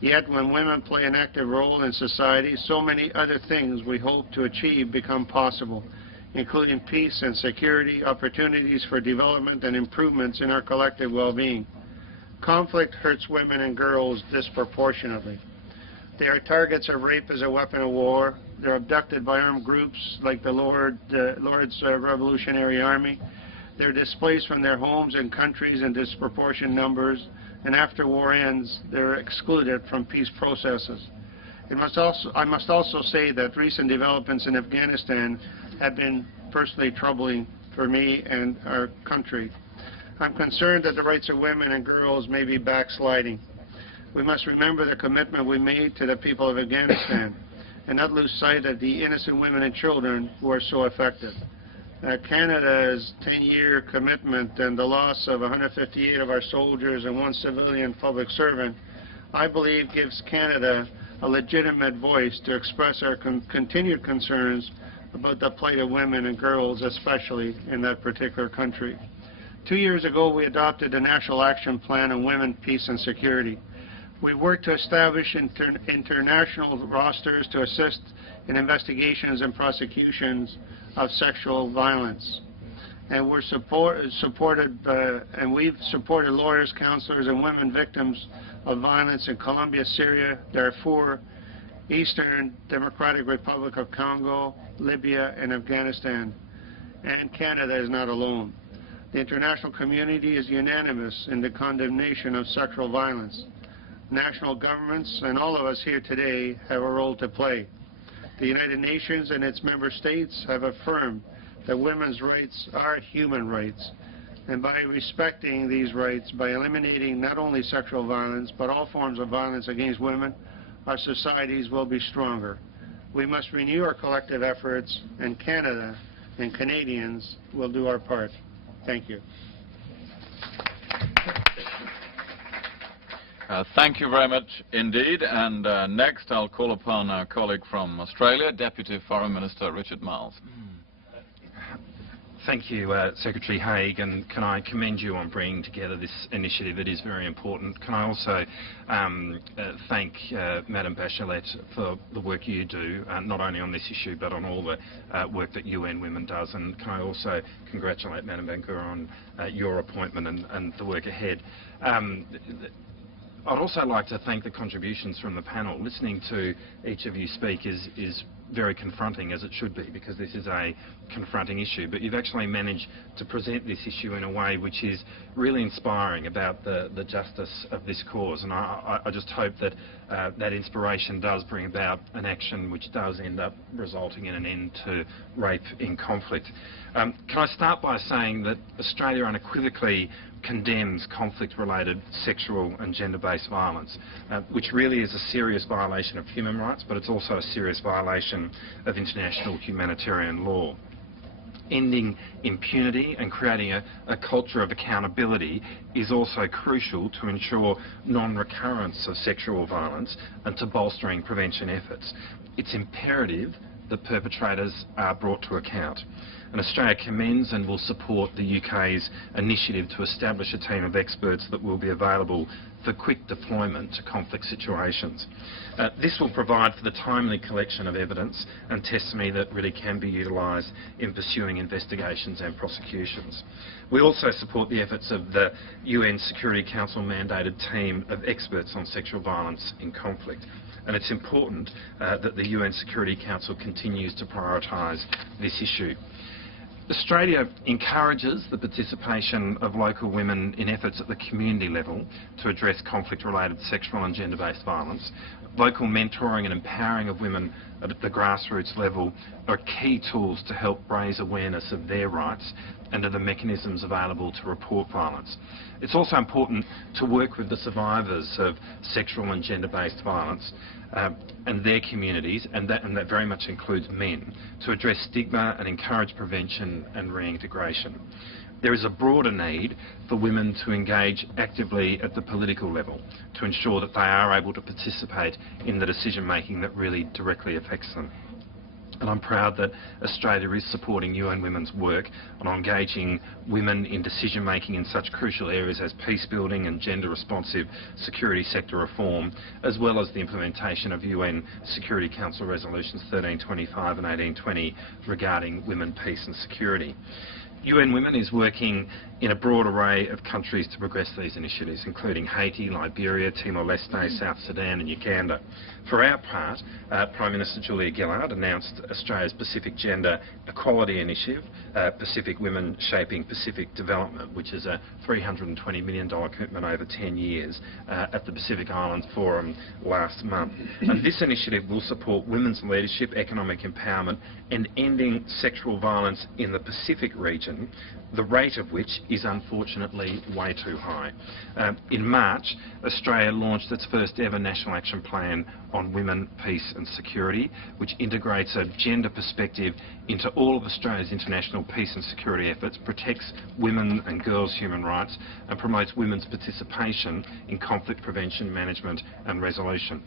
Yet when women play an active role in society, so many other things we hope to achieve become possible, including peace and security, opportunities for development, and improvements in our collective well-being. Conflict hurts women and girls disproportionately. They are targets of rape as a weapon of war. They're abducted by armed groups like the Lord's Revolutionary Army. They're displaced from their homes and countries in disproportionate numbers, and after war ends, they're excluded from peace processes. I must also say that recent developments in Afghanistan have been personally troubling for me and our country. I'm concerned that the rights of women and girls may be backsliding. We must remember the commitment we made to the people of Afghanistan and not lose sight of the innocent women and children who are so affected. Canada's 10-year commitment and the loss of 158 of our soldiers and 1 civilian public servant, I believe, gives Canada a legitimate voice to express our continued concerns about the plight of women and girls, especially in that particular country. 2 years ago, we adopted the National Action Plan on Women, Peace and Security. We worked to establish international rosters to assist in investigations and prosecutions of sexual violence. And we've supported lawyers, counselors, and women victims of violence in Colombia, Syria, Darfur, Eastern Democratic Republic of Congo, Libya, and Afghanistan. And Canada is not alone. The international community is unanimous in the condemnation of sexual violence. National governments and all of us here today have a role to play. The United Nations and its member states have affirmed that women's rights are human rights. And by respecting these rights, by eliminating not only sexual violence, but all forms of violence against women, our societies will be stronger. We must renew our collective efforts, and Canada and Canadians will do our part. Thank you. Thank you very much indeed. And next I'll call upon our colleague from Australia, Deputy Foreign Minister Richard Marles. Thank you, Secretary Hague, and can I commend you on bringing together this initiative that is very important. Can I also thank Madam Bachelet for the work you do, not only on this issue but on all the work that UN Women does, and can I also congratulate Madam Bangura on your appointment and the work ahead. I'd also like to thank the contributions from the panel. Listening to each of you speak is very confronting, as it should be, because this is a confronting issue. But you've actually managed to present this issue in a way which is really inspiring about the justice of this cause. And I just hope that that inspiration does bring about an action which does end up resulting in an end to rape in conflict. Can I start by saying that Australia unequivocally condemns conflict-related sexual and gender-based violence, which really is a serious violation of human rights, but it's also a serious violation of international humanitarian law. Ending impunity and creating a culture of accountability is also crucial to ensure non-recurrence of sexual violence and to bolstering prevention efforts. It's imperative that perpetrators are brought to account. And Australia commends and will support the UK's initiative to establish a team of experts that will be available for quick deployment to conflict situations. This will provide for the timely collection of evidence and testimony that really can be utilised in pursuing investigations and prosecutions. We also support the efforts of the UN Security Council mandated team of experts on sexual violence in conflict. And it's important that the UN Security Council continues to prioritise this issue. Australia encourages the participation of local women in efforts at the community level to address conflict-related sexual and gender-based violence. Local mentoring and empowering of women at the grassroots level are key tools to help raise awareness of their rights and of the mechanisms available to report violence. It's also important to work with the survivors of sexual and gender-based violence and their communities, and that very much includes men, to address stigma and encourage prevention and reintegration. There is a broader need for women to engage actively at the political level to ensure that they are able to participate in the decision-making that really directly affects them. And I'm proud that Australia is supporting UN Women's work on engaging women in decision-making in such crucial areas as peace-building and gender-responsive security sector reform, as well as the implementation of UN Security Council Resolutions 1325 and 1820 regarding women, peace and security. UN Women is working in a broad array of countries to progress these initiatives, including Haiti, Liberia, Timor-Leste, South Sudan and Uganda. For our part, Prime Minister Julia Gillard announced Australia's Pacific Gender Equality Initiative, Pacific Women Shaping Pacific Development, which is a $320 million commitment over 10 years at the Pacific Islands Forum last month. And this initiative will support women's leadership, economic empowerment and ending sexual violence in the Pacific region women, the rate of which is unfortunately way too high. In March, Australia launched its first ever National Action Plan on Women, Peace and Security, which integrates a gender perspective into all of Australia's international peace and security efforts, protects women and girls' human rights and promotes women's participation in conflict prevention, management and resolution.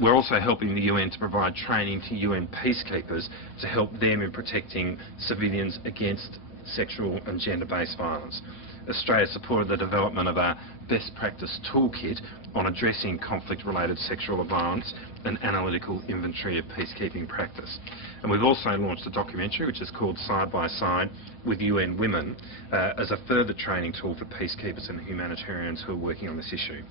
We're also helping the UN to provide training to UN peacekeepers to help them in protecting civilians against sexual and gender-based violence. Australia supported the development of a best practice toolkit on addressing conflict-related sexual violence and analytical inventory of peacekeeping practice. And we've also launched a documentary which is called Side by Side with UN Women as a further training tool for peacekeepers and humanitarians who are working on this issue.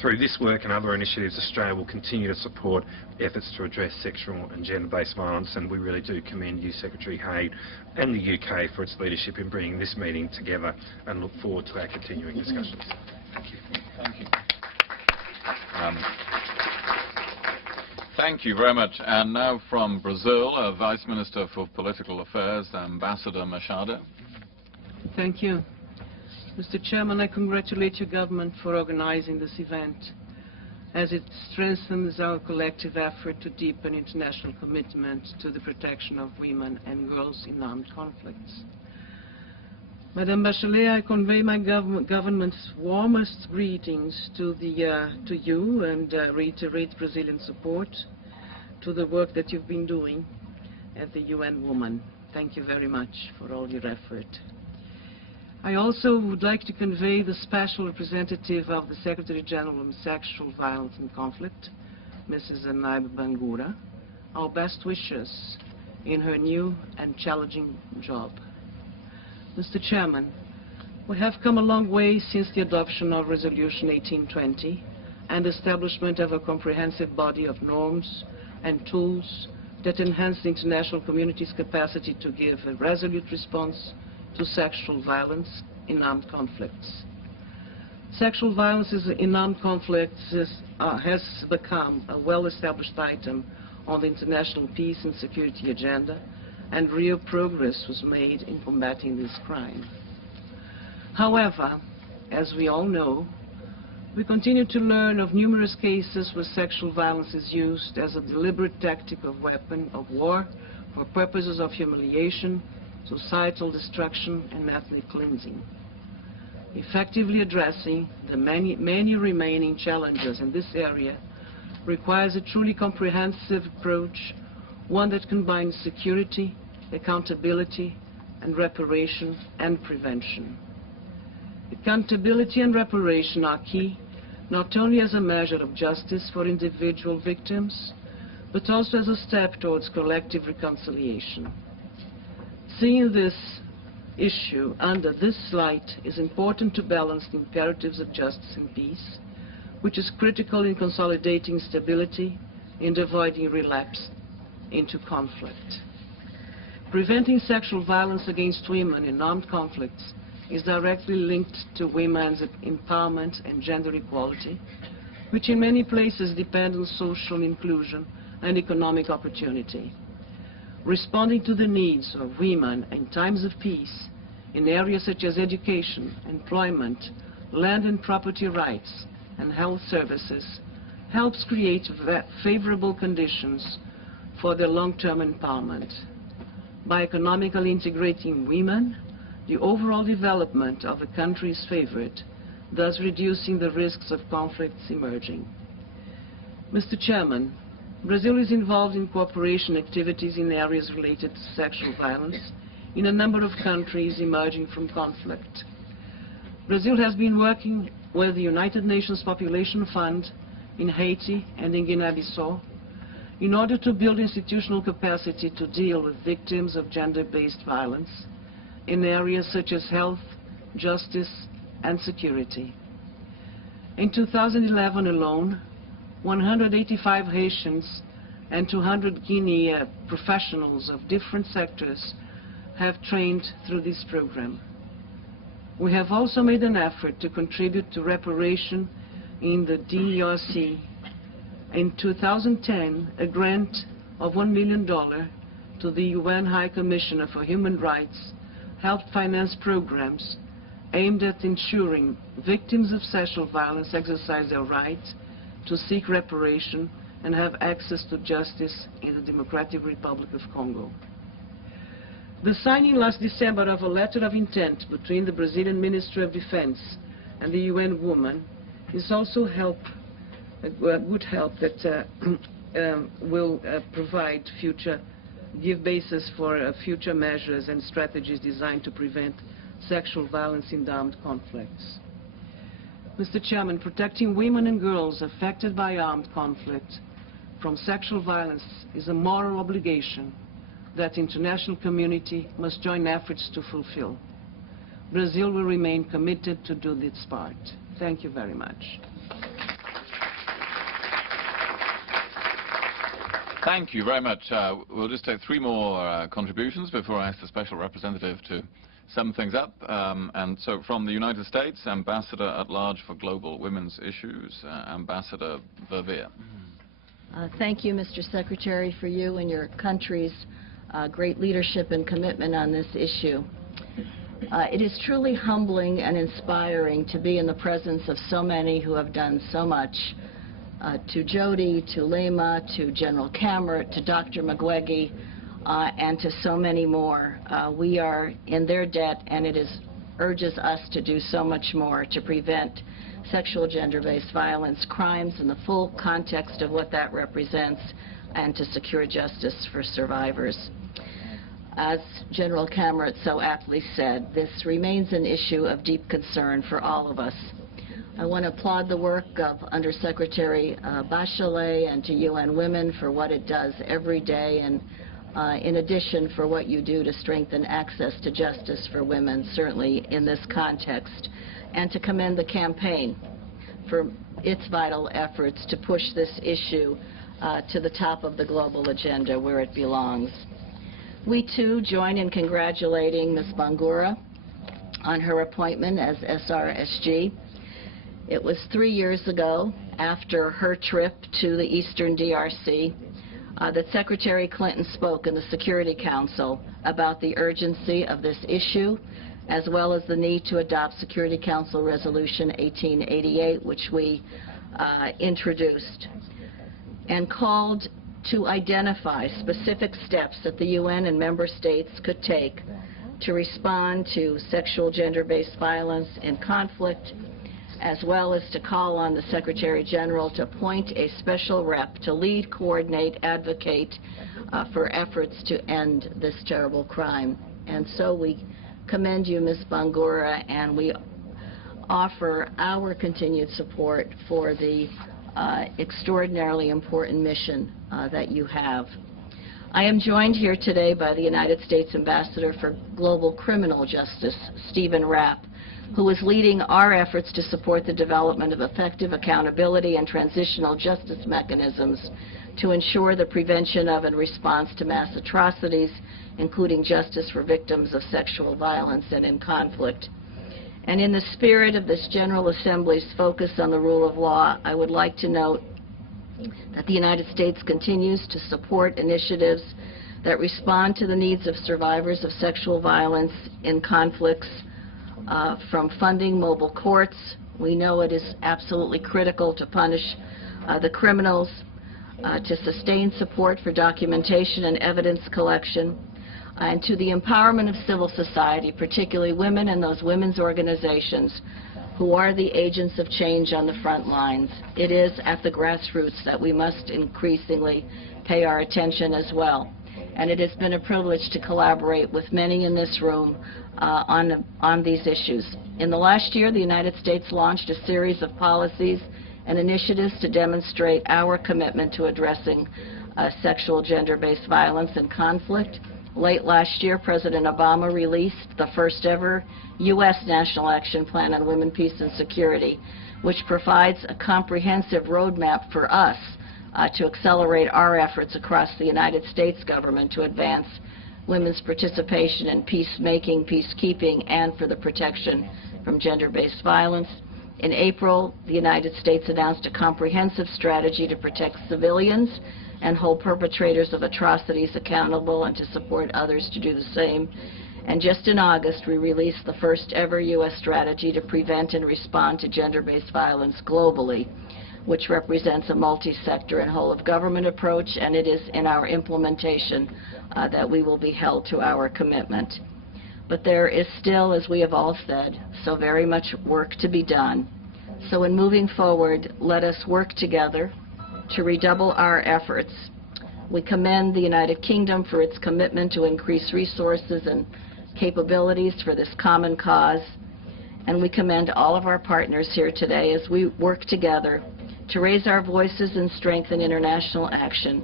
Through this work and other initiatives, Australia will continue to support efforts to address sexual and gender-based violence, and we really do commend you, Secretary Hague, and the UK for its leadership in bringing this meeting together and look forward to our continuing discussions. Thank you. Thank you. Thank you very much. And now from Brazil, Vice Minister for Political Affairs, Ambassador Machado. Thank you. Mr. Chairman, I congratulate your government for organizing this event, as it strengthens our collective effort to deepen international commitment to the protection of women and girls in armed conflicts. Madam Bachelet, I convey my government's warmest greetings to you and reiterate Brazilian support to the work that you've been doing as the UN Woman. Thank you very much for all your effort. I also would like to convey the special representative of the Secretary General on Sexual Violence and Conflict, Mrs. Zainab Bangura, our best wishes in her new and challenging job. Mr. Chairman, we have come a long way since the adoption of Resolution 1820 and establishment of a comprehensive body of norms and tools that enhance the international community's capacity to give a resolute response to sexual violence in armed conflicts. Sexual violence in armed conflicts has become a well-established item on the international peace and security agenda, and real progress was made in combating this crime. However, as we all know, we continue to learn of numerous cases where sexual violence is used as a deliberate tactic of weapon of war for purposes of humiliation, societal destruction, and ethnic cleansing. Effectively addressing the many remaining challenges in this area requires a truly comprehensive approach, one that combines security, accountability, and reparation and prevention. Accountability and reparation are key, not only as a measure of justice for individual victims, but also as a step towards collective reconciliation. Seeing this issue under this light is important to balance the imperatives of justice and peace, which is critical in consolidating stability and avoiding relapse into conflict. Preventing sexual violence against women in armed conflicts is directly linked to women's empowerment and gender equality, which in many places depend on social inclusion and economic opportunity. Responding to the needs of women in times of peace in areas such as education, employment, land and property rights, and health services helps create favorable conditions for their long-term empowerment. By economically integrating women, the overall development of a country is favored, thus reducing the risks of conflicts emerging. Mr. Chairman, Brazil is involved in cooperation activities in areas related to sexual violence in a number of countries emerging from conflict. Brazil has been working with the United Nations Population Fund in Haiti and in Guinea-Bissau in order to build institutional capacity to deal with victims of gender-based violence in areas such as health, justice, and security. In 2011 alone, 185 Haitians and 200 Guinea professionals of different sectors have trained through this program. We have also made an effort to contribute to reparation in the DRC. In 2010, a grant of $1 million to the UN High Commissioner for Human Rights help finance programs aimed at ensuring victims of sexual violence exercise their right to seek reparation and have access to justice in the Democratic Republic of Congo. The signing last December of a letter of intent between the Brazilian Ministry of Defense and the UN Women is also would help that will provide give basis for future measures and strategies designed to prevent sexual violence in armed conflicts. Mr. Chairman, protecting women and girls affected by armed conflict from sexual violence is a moral obligation that the international community must join efforts to fulfill. Brazil will remain committed to do its part. Thank you very much. Thank you very much. We'll just take 3 more contributions before I ask the Special Representative to sum things up. And so from the United States, Ambassador at Large for Global Women's Issues, Ambassador Verveer. Thank you, Mr. Secretary, for you and your country's great leadership and commitment on this issue. It is truly humbling and inspiring to be in the presence of so many who have done so much. To Jody, to Leymah, to General Cammaert, to Dr. Mukwege, and to so many more. We are in their debt, and it urges us to do so much more to prevent sexual gender-based violence, crimes in the full context of what that represents, and to secure justice for survivors. As General Cammaert so aptly said, this remains an issue of deep concern for all of us. I want to applaud the work of Undersecretary Bachelet and to UN Women for what it does every day, and in addition for what you do to strengthen access to justice for women, certainly in this context, and to commend the campaign for its vital efforts to push this issue to the top of the global agenda where it belongs. We too join in congratulating Ms. Bangura on her appointment as SRSG. It was 3 years ago, after her trip to the Eastern DRC, that Secretary Clinton spoke in the Security Council about the urgency of this issue, as well as the need to adopt Security Council Resolution 1888, which we introduced, and called to identify specific steps that the UN and member states could take to respond to sexual gender-based violence in conflict, as well as to call on the Secretary General to appoint a special rep to lead, coordinate, advocate for efforts to end this terrible crime. And so we commend you, Ms. Bangura, and we offer our continued support for the extraordinarily important mission that you have. I am joined here today by the United States Ambassador for Global Criminal Justice, Stephen Rapp, who is leading our efforts to support the development of effective accountability and transitional justice mechanisms to ensure the prevention of and response to mass atrocities, including justice for victims of sexual violence and in conflict. And in the spirit of this General Assembly's focus on the rule of law, I would like to note that the United States continues to support initiatives that respond to the needs of survivors of sexual violence in conflicts, from funding mobile courts. We know it is absolutely critical to punish the criminals, to sustain support for documentation and evidence collection, and to the empowerment of civil society, particularly women and those women's organizations who are the agents of change on the front lines. It is at the grassroots that we must increasingly pay our attention as well. And it has been a privilege to collaborate with many in this room on these issues. In the last year, the United States launched a series of policies and initiatives to demonstrate our commitment to addressing sexual gender-based violence and conflict. Late last year, President Obama released the first ever U.S. National Action Plan on Women, Peace, and Security, which provides a comprehensive roadmap for us to accelerate our efforts across the United States government to advance women's participation in peacemaking, peacekeeping, and for the protection from gender-based violence. In April, the United States announced a comprehensive strategy to protect civilians and hold perpetrators of atrocities accountable and to support others to do the same. And just in August, we released the first ever U.S. strategy to prevent and respond to gender-based violence globally, which represents a multi-sector and whole-of-government approach, and it is in our implementation that we will be held to our commitment. But there is still, as we have all said, so very much work to be done. So in moving forward, let us work together to redouble our efforts. We commend the United Kingdom for its commitment to increase resources and capabilities for this common cause, and we commend all of our partners here today as we work together to raise our voices and strengthen international action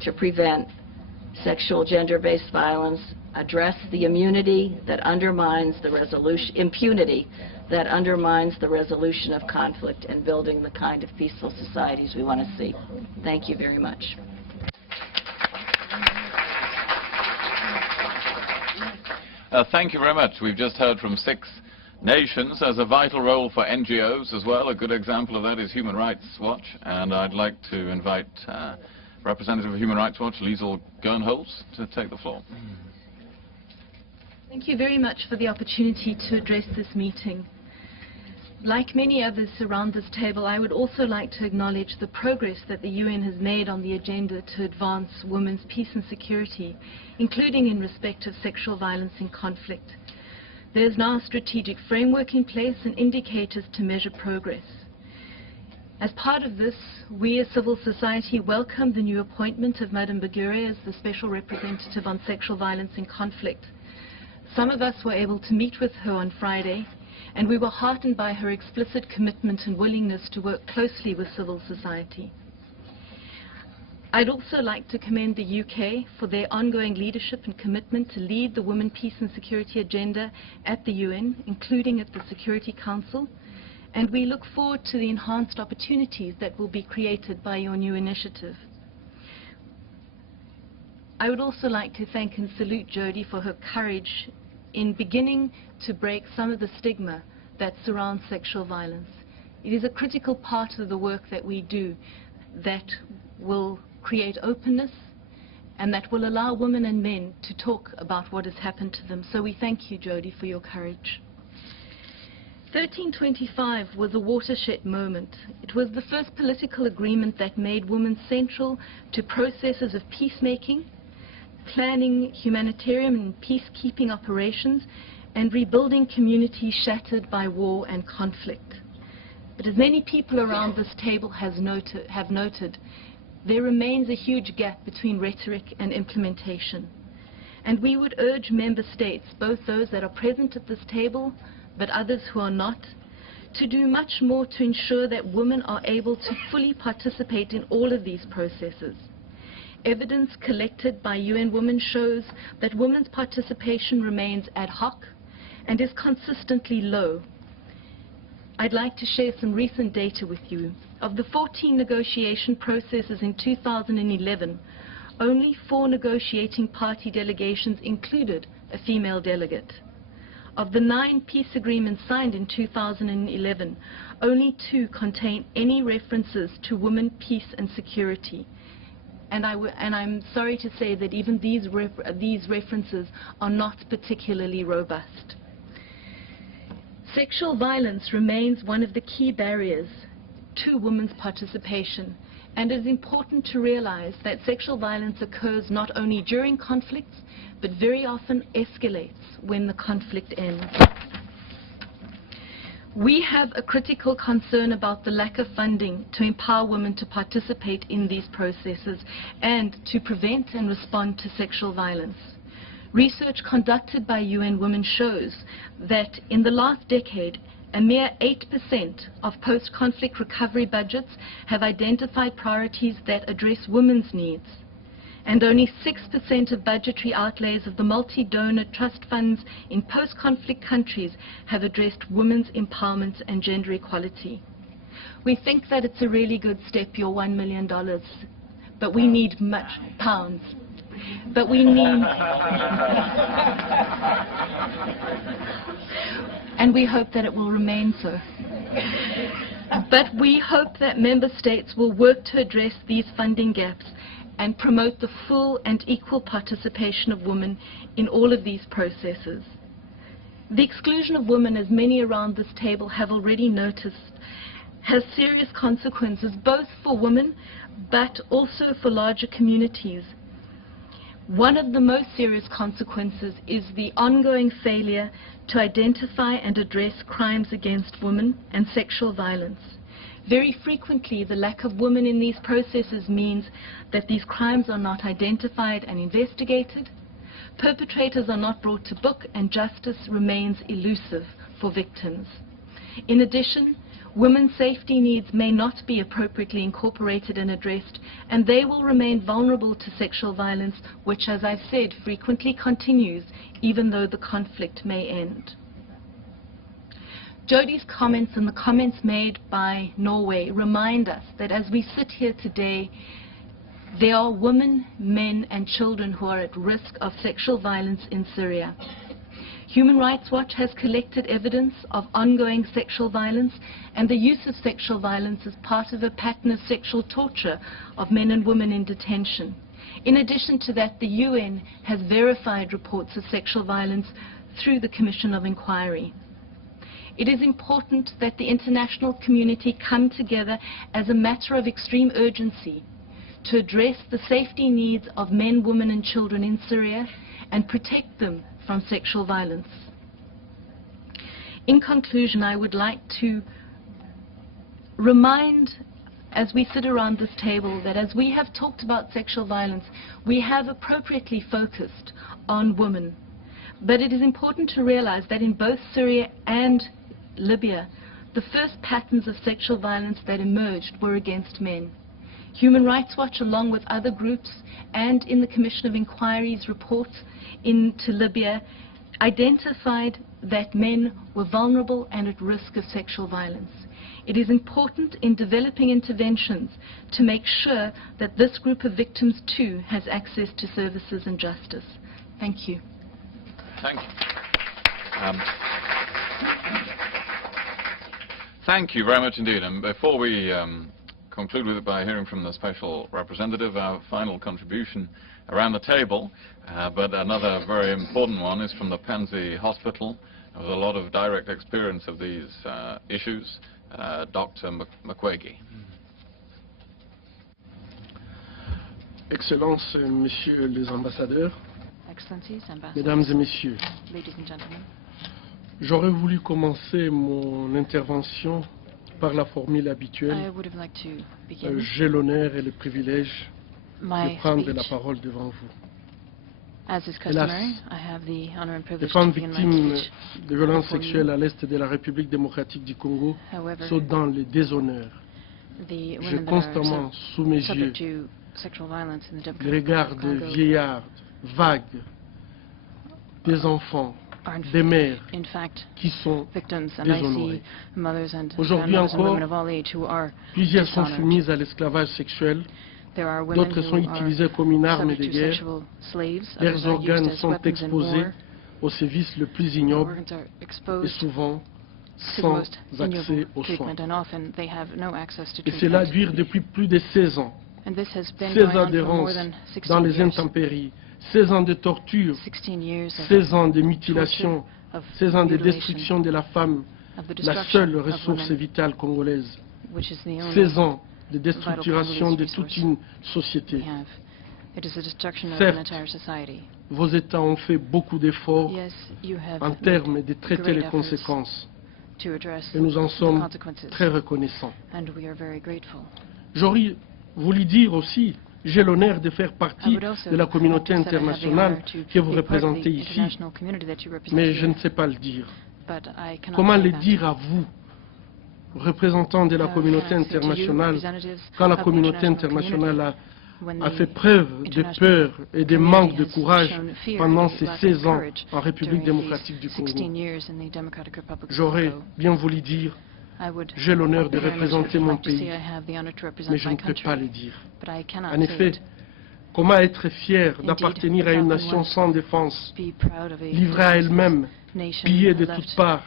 to prevent sexual gender-based violence, address the impunity that undermines the resolution of conflict, and building the kind of peaceful societies we want to see. Thank you very much. Thank you very much. We've just heard from 6 nations. There's a vital role for NGOs as well. A good example of that is Human Rights Watch, and I'd like to invite representative of Human Rights Watch, Liesl Gernholz, to take the floor. Thank you very much for the opportunity to address this meeting. Like many others around this table, I would also like to acknowledge the progress that the UN has made on the agenda to advance women's peace and security, including in respect of sexual violence in conflict. There is now a strategic framework in place and indicators to measure progress. As part of this, we as civil society welcome the new appointment of Madam Bangura as the Special Representative on Sexual Violence in Conflict. Some of us were able to meet with her on Friday, and we were heartened by her explicit commitment and willingness to work closely with civil society. I'd also like to commend the UK for their ongoing leadership and commitment to lead the Women, Peace and Security agenda at the UN, including at the Security Council, and we look forward to the enhanced opportunities that will be created by your new initiative. I would also like to thank and salute Jody for her courage in beginning to break some of the stigma that surrounds sexual violence. It is a critical part of the work that we do that will create openness and that will allow women and men to talk about what has happened to them. So we thank you, Jody, for your courage. 1325 was a watershed moment. It was the first political agreement that made women central to processes of peacemaking, planning humanitarian and peacekeeping operations, and rebuilding communities shattered by war and conflict. But as many people around this table have noted, there remains a huge gap between rhetoric and implementation. And we would urge member states, both those that are present at this table, but others who are not, to do much more to ensure that women are able to fully participate in all of these processes. Evidence collected by UN Women shows that women's participation remains ad hoc and is consistently low. I'd like to share some recent data with you. Of the 14 negotiation processes in 2011, only 4 negotiating party delegations included a female delegate. Of the 9 peace agreements signed in 2011, only 2 contain any references to women, peace and security. And I'm sorry to say that even these references are not particularly robust. Sexual violence remains one of the key barriers to women's participation, and it is important to realize that sexual violence occurs not only during conflicts, but very often escalates when the conflict ends. We have a critical concern about the lack of funding to empower women to participate in these processes and to prevent and respond to sexual violence. Research conducted by UN Women shows that in the last decade, a mere 8% of post-conflict recovery budgets have identified priorities that address women's needs. And only 6% of budgetary outlays of the multi-donor trust funds in post-conflict countries have addressed women's empowerment and gender equality. We think that it's a really good step, your $1 million, but we need much pounds. But we need, and we hope that it will remain so. But we hope that member states will work to address these funding gaps and promote the full and equal participation of women in all of these processes. The exclusion of women, as many around this table have already noticed, has serious consequences both for women but also for larger communities. One of the most serious consequences is the ongoing failure to identify and address crimes against women and sexual violence. Very frequently, the lack of women in these processes means that these crimes are not identified and investigated, perpetrators are not brought to book, and justice remains elusive for victims. In addition, women's safety needs may not be appropriately incorporated and addressed, and they will remain vulnerable to sexual violence, which, as I've said, frequently continues even though the conflict may end. Jody's comments and the comments made by Norway remind us that as we sit here today, there are women, men, and children who are at risk of sexual violence in Syria. Human Rights Watch has collected evidence of ongoing sexual violence and the use of sexual violence as part of a pattern of sexual torture of men and women in detention. In addition to that, the UN has verified reports of sexual violence through the Commission of Inquiry. It is important that the international community come together as a matter of extreme urgency to address the safety needs of men, women, and children in Syria and protect them from sexual violence. In conclusion, I would like to remind, as we sit around this table, that as we have talked about sexual violence, we have appropriately focused on women. But it is important to realize that in both Syria and Libya, the first patterns of sexual violence that emerged were against men. Human Rights Watch, along with other groups, and in the Commission of Inquiry's report into Libya, identified that men were vulnerable and at risk of sexual violence. It is important in developing interventions to make sure that this group of victims too has access to services and justice. Thank you. Thank you. Thank you very much indeed. And before we conclude with it by hearing from the Special Representative, our final contribution around the table, but another very important one is from the Panzi Hospital, with a lot of direct experience of these issues, Dr. Mukwege. Excellences, Messieurs les ambassadeurs, Excellencies, Mesdames et Messieurs, ladies and gentlemen, j'aurais voulu commencer mon intervention par la formule habituelle. I would have liked to begin J'ai l'honneur et le privilège my de prendre speech. la parole devant vous. As is customary, I have the honor and Les privilege femmes to begin my victimes speech. de violences before you. sexuelles à l'est de la République démocratique du Congo However, sont dans le déshonneur. the J'ai women that constamment are sous mes yeux subject to sexual violence in the les Democratic regards Republic de of Congo vieillards, vagues, des enfants, are des mères in fact qui sont victims, and I déshonorées. see mothers and Aujourd'hui grandmothers and encore, women of all age who are plusieurs sont dishonored. soumises à l'esclavage sexuel, There are women d'autres who sont are utilisées comme une arme de subject to guerre, sexual slaves, leurs others are used organes as sont weapons in exposés war. au service le plus Their ignoble organs are et exposed souvent to the sans most accès ignoble aux soins. treatment, and often they have no access to Et cela treatment. dure depuis plus de 16 ans. And this has been 16 going ans on for more d'errance than 16 dans les years. intempéries, 16 ans de torture, 16 years of 16 ans de mutilation, of 16 ans de mutilation, destruction de la femme, of the la destruction seule of ressource women, vitale congolaise. which is the only 16 ans de vital déstructuration de Congolese toute resource une société. we have. It is the destruction of an Certes, entire society. vos États ont fait beaucoup d'efforts Yes, you have en made termes de traiter great les efforts conséquences to address et nous en the sommes consequences, très reconnaissants. and we are very grateful. J'aurais voulu dire aussi, j'ai l'honneur de faire I partie would also de la communauté like to say that I have the internationale honor to que vous be part of the représentez ici, international community that you represent mais je here, ne sais pas le dire. but I cannot Comment say le that. dire à vous, représentants de la How communauté can I say to you, internationale, representatives quand la of the communauté international internationale when a the fait preuve de international peur et de community manque de has courage shown fear pendant and ces lack of 16 ans courage en République during démocratique du these Congo? 16 years in the Democratic Republic of J'aurais Congo. bien voulu dire, I would j'ai l'honneur de very much représenter mon like to say pays, I have the honor to represent mais je my ne peux pas le country, dire. but I cannot En say effet, it. comment être fier Indeed, d'appartenir à une how can nation one sans défense, be proud of a livrée à elle-même, nation pillée de left toutes parts,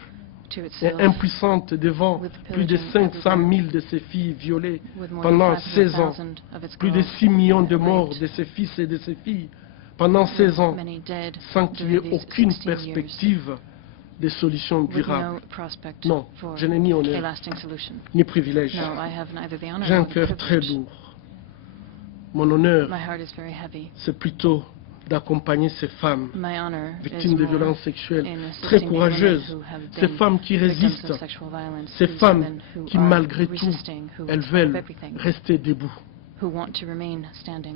et itself impuissante devant with plus de pillaging 500 000 everywhere, de ses filles violées with more pendant than 16 ans, 500,000 of its plus de girls 6 millions de morts raped, de ses fils et de ses filles pendant 16 ans, many dead sans qu'il n'y ait during these aucune 16 years, perspective de solution with durable. no prospect Non, for je n'ai ni a honneur, lasting solution. ni privilège. No, I have neither the honor J'ai un nor the cœur très privilege. lourd. Mon honneur, My heart is very heavy. c'est plutôt d'accompagner ces femmes My honor victimes is de more violences sexuelles, in très assisting the courageuses, women who have ces been femmes qui victims résistent, of sexual violence, ces these femmes women who qui are malgré tout, resisting, who elles have veulent everything, rester debout. who want to remain standing.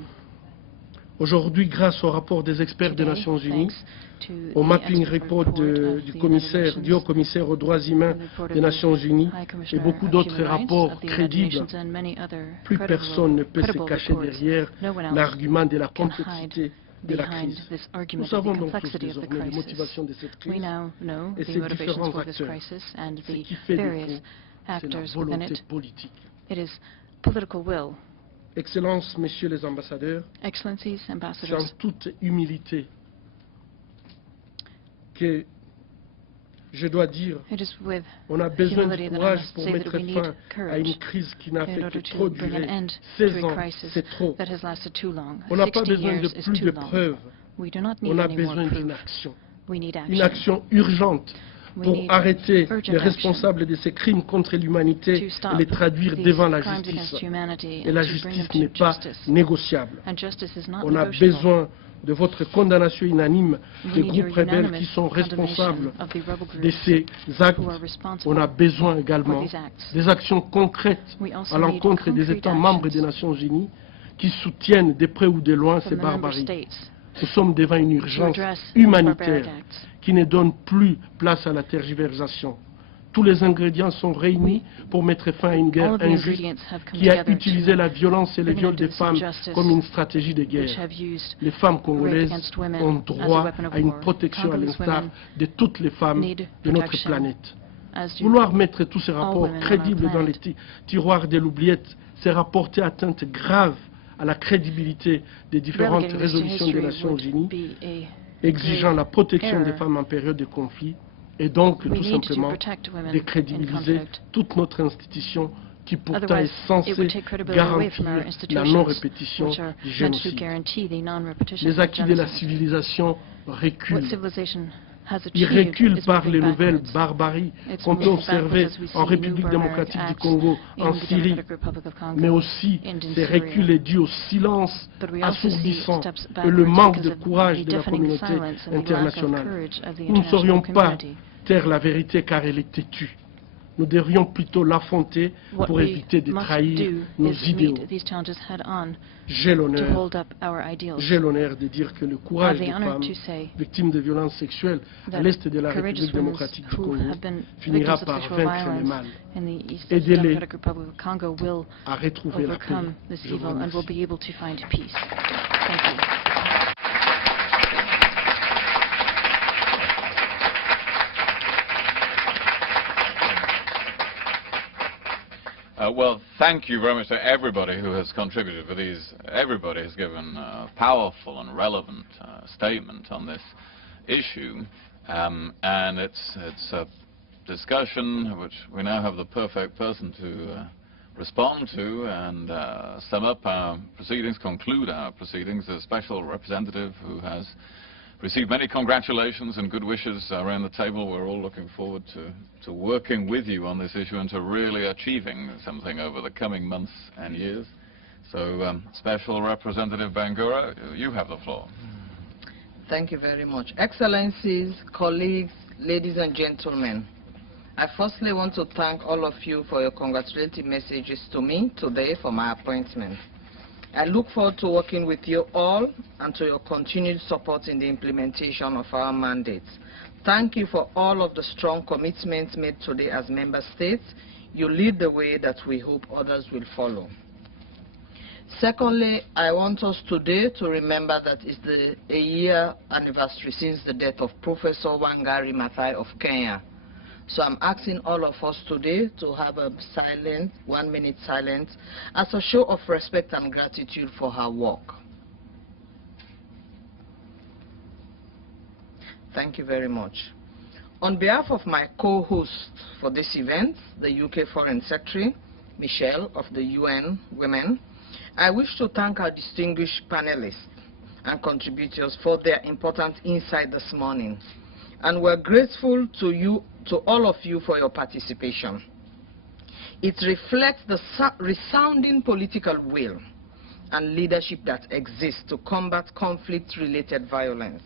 Aujourd'hui, grâce au rapport des experts des Today, Nations Unies, thanks to au the mapping expert report report du of the commissaire, United du haut Nations, commissaire aux droits humains the report des of Nations the Unies High et Commissioner beaucoup of d'autres Human Rights rapports of the United crédibles, Nations and many other plus personne ne peut se credible cacher reports. derrière No one else l'argument de la can complexité hide de la behind crise. this Nous argument of the savons donc tous complexity of the désormais les crisis. motivations de cette We crise now know et the ses motivations différents for this acteurs. crisis and Ce the qui fait various défaut, c'est la actors within volonté it. politique. It is political will. Excellences, Messieurs les ambassadeurs, Excellencies, c'est en ambassadors, toute humilité que je dois dire, it is with on a besoin humility de that I courage must pour say that mettre we need fin à courage une crise qui n'a in fait que order trop to bring an durer. end 16 to a ans, crisis c'est trop. that has lasted too long. On n'a pas 16 besoin de years is plus too de long. preuves. We do not need On a any more besoin proof. d'une action. We need Une action. action urgente We pour need arrêter urgent les action responsables de ces crimes contre l'humanité to et stop les traduire these devant la crimes justice. against humanity Et la and to bring justice them n'est to pas justice. négociable. And justice is not On a negotiable. besoin de votre condamnation unanime We des need groupes your rebelles unanimous qui sont responsables condemnation of the rebel de groups ces actes. who are responsible On a besoin for également these acts. des actions concrètes We also à l'encontre need des concrete États membres des actions Nations Unies qui soutiennent de près ou de loin ces from the member barbaries. states Nous sommes devant une to urgence address these humanitaire barbaric acts. qui ne donne plus place à la tergiversation. Tous les ingrédients sont réunis pour mettre fin à une All guerre of the injuste ingredients have come qui a together utilisé to la violence et le bring an viol end des to this femmes injustice comme une stratégie de which guerre. have used Les femmes rape congolaises against women ont as a droit weapon of à une war. protection à Congolese l'instar women de toutes les femmes need de notre protection planète. as do Vouloir mettre tous ces all rapports women on our crédibles dans les planet. tiroirs de l'oubliette, c'est rapporter atteinte grave à la crédibilité des différentes Relegating this to résolutions des history Nations would Unies, be a exigeant la protection des error. femmes en période de conflit, et donc We tout need to simplement protect women in décrédibiliser conflict. toute notre institution qui pourtant Otherwise, est it censée would take credibility away from our garantir la institutions, non-répétition which are du meant to génocide. guarantee the non-repetition Les of acquis de la genocide. civilisation What reculent. civilization has Ils achieved reculent is par moving les nouvelles backwards. barbaries It's qu'on peut moving observer backwards as we see en new République barbaric démocratique du acts Congo, in en the Syrie, Democratic Republic of Congo mais aussi and in ces Syria. reculs est dû au silence But we also see assourdissant steps et le backwards manque because de of courage the de la deafening communauté silence and the lack of internationale. courage of the Nous ne international saurions pas community. taire la vérité car elle est têtue. Nous devrions plutôt l'affronter What pour we éviter de must trahir do nos is idéaux. meet these challenges head on J'ai to l'honneur hold up our ideals. de dire que le courage I have des the honor femmes to say victimes de violences sexuelles à that l'est de la courageous République women démocratique du who Congo have been finira victims of par sexual vaincre le violence mal, in the East of the Aidez-les Democratic Republic of Congo will à retrouver la paix. overcome this Je vous evil and will remercie. be able to find peace. Thank you. Well, thank you very much to everybody who has contributed. Everybody has given a powerful and relevant statement on this issue, and it's a discussion which we now have the perfect person to respond to and sum up our proceedings, conclude our proceedings. A special representative who has received many congratulations and good wishes around the table. We're all looking forward to working with you on this issue and to really achieving something over the coming months and years. So, Special Representative Bangura, you have the floor. Thank you very much. Excellencies, colleagues, ladies and gentlemen, I firstly want to thank all of you for your congratulatory messages to me today for my appointment. I look forward to working with you all and to your continued support in the implementation of our mandates. Thank you for all of the strong commitments made today as member states. You lead the way that we hope others will follow. Secondly, I want us today to remember that it's a year anniversary since the death of Professor Wangari Maathai of Kenya. So I'm asking all of us today to have a silent, 1 minute silence, as a show of respect and gratitude for her work. Thank you very much. On behalf of my co-host for this event, the UK Foreign Secretary, Michelle of the UN Women, I wish to thank our distinguished panelists and contributors for their important insight this morning. And we're grateful to all of you for your participation. It reflects the resounding political will and leadership that exists to combat conflict-related violence.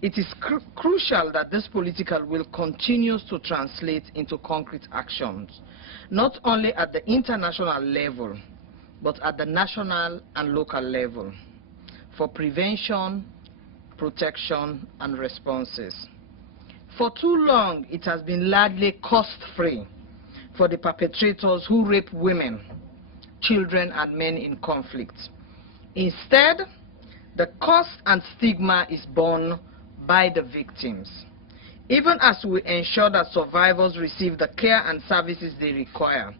It is crucial that this political will continues to translate into concrete actions, not only at the international level, but at the national and local level, for prevention, protection, and responses. For too long, it has been largely cost-free for the perpetrators who rape women, children, and men in conflict. Instead, the cost and stigma is borne by the victims. Even as we ensure that survivors receive the care and services they require,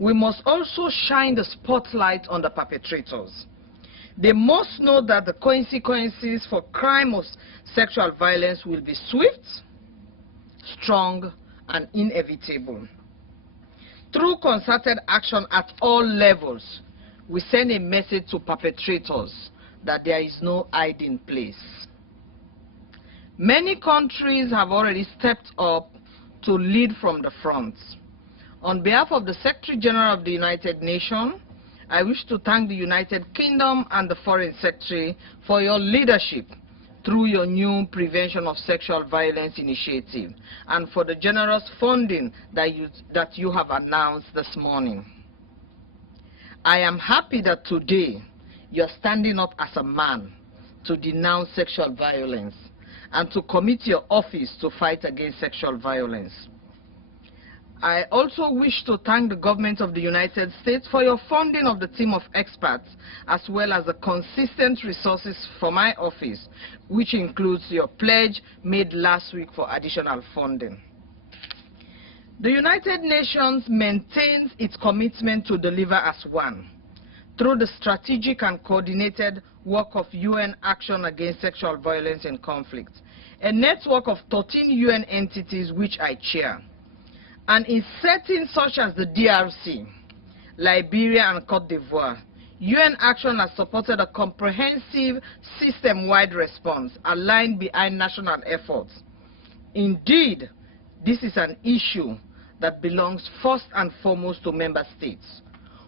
we must also shine the spotlight on the perpetrators. They must know that the consequences for crime of sexual violence will be swift, strong, and inevitable. Through concerted action at all levels, we send a message to perpetrators that there is no hiding place. Many countries have already stepped up to lead from the front. On behalf of the Secretary General of the United Nations, I wish to thank the United Kingdom and the Foreign Secretary for your leadership through your new Prevention of Sexual Violence initiative and for the generous funding that you have announced this morning. I am happy that today you're standing up as a man to denounce sexual violence and to commit your office to fight against sexual violence. I also wish to thank the government of the United States for your funding of the team of experts, as well as the consistent resources for my office, which includes your pledge made last week for additional funding. The United Nations maintains its commitment to deliver as one through the strategic and coordinated work of UN Action Against Sexual Violence and Conflict, a network of 13 UN entities which I chair. And in settings such as the DRC, Liberia, and Cote d'Ivoire, UN Action has supported a comprehensive system-wide response aligned behind national efforts. Indeed, this is an issue that belongs first and foremost to member states,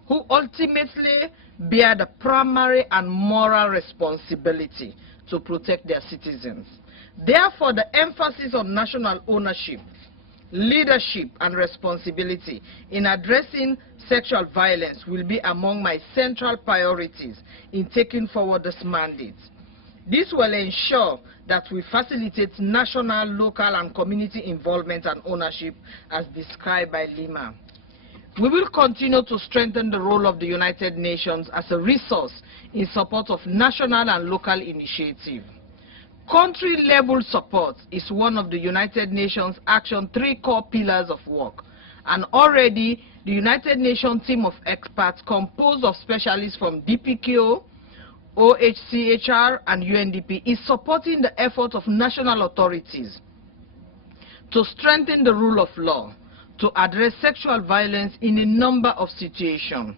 who ultimately bear the primary and moral responsibility to protect their citizens. Therefore, the emphasis on national ownership, leadership, and responsibility in addressing sexual violence will be among my central priorities in taking forward this mandate. This will ensure that we facilitate national, local, and community involvement and ownership as described by Leymah. We will continue to strengthen the role of the United Nations as a resource in support of national and local initiatives. Country-level support is one of the United Nations Action 3 core pillars of work, and already the United Nations team of experts composed of specialists from DPKO, OHCHR, and UNDP is supporting the effort of national authorities to strengthen the rule of law, to address sexual violence in a number of situations.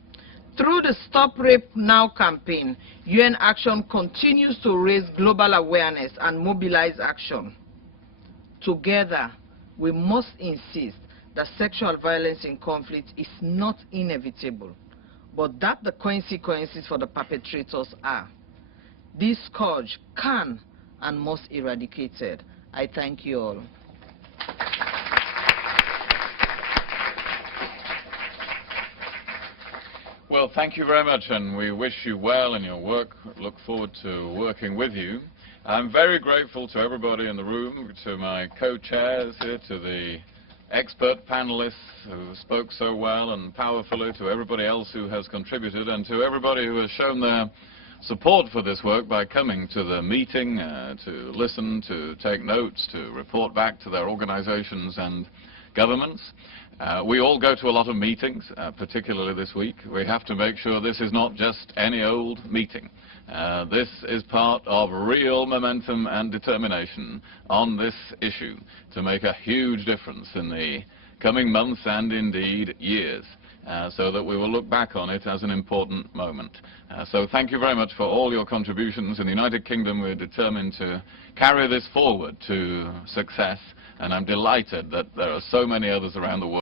Through the Stop Rape Now campaign, UN Action continues to raise global awareness and mobilize action. Together, we must insist that sexual violence in conflict is not inevitable, but that the consequences for the perpetrators are. This scourge can and must be eradicated. I thank you all. Well, thank you very much, and we wish you well in your work. Look forward to working with you. I'm very grateful to everybody in the room, to my co-chairs here, to the expert panelists who spoke so well and powerfully, to everybody else who has contributed, and to everybody who has shown their support for this work by coming to the meeting, to listen, to take notes, to report back to their organizations, and governments. We all go to a lot of meetings, particularly this week. We have to make sure this is not just any old meeting. This is part of real momentum and determination on this issue to make a huge difference in the coming months and indeed years, so that we will look back on it as an important moment. So thank you very much for all your contributions. In the United Kingdom, we're determined to carry this forward to success, and I'm delighted that there are so many others around the world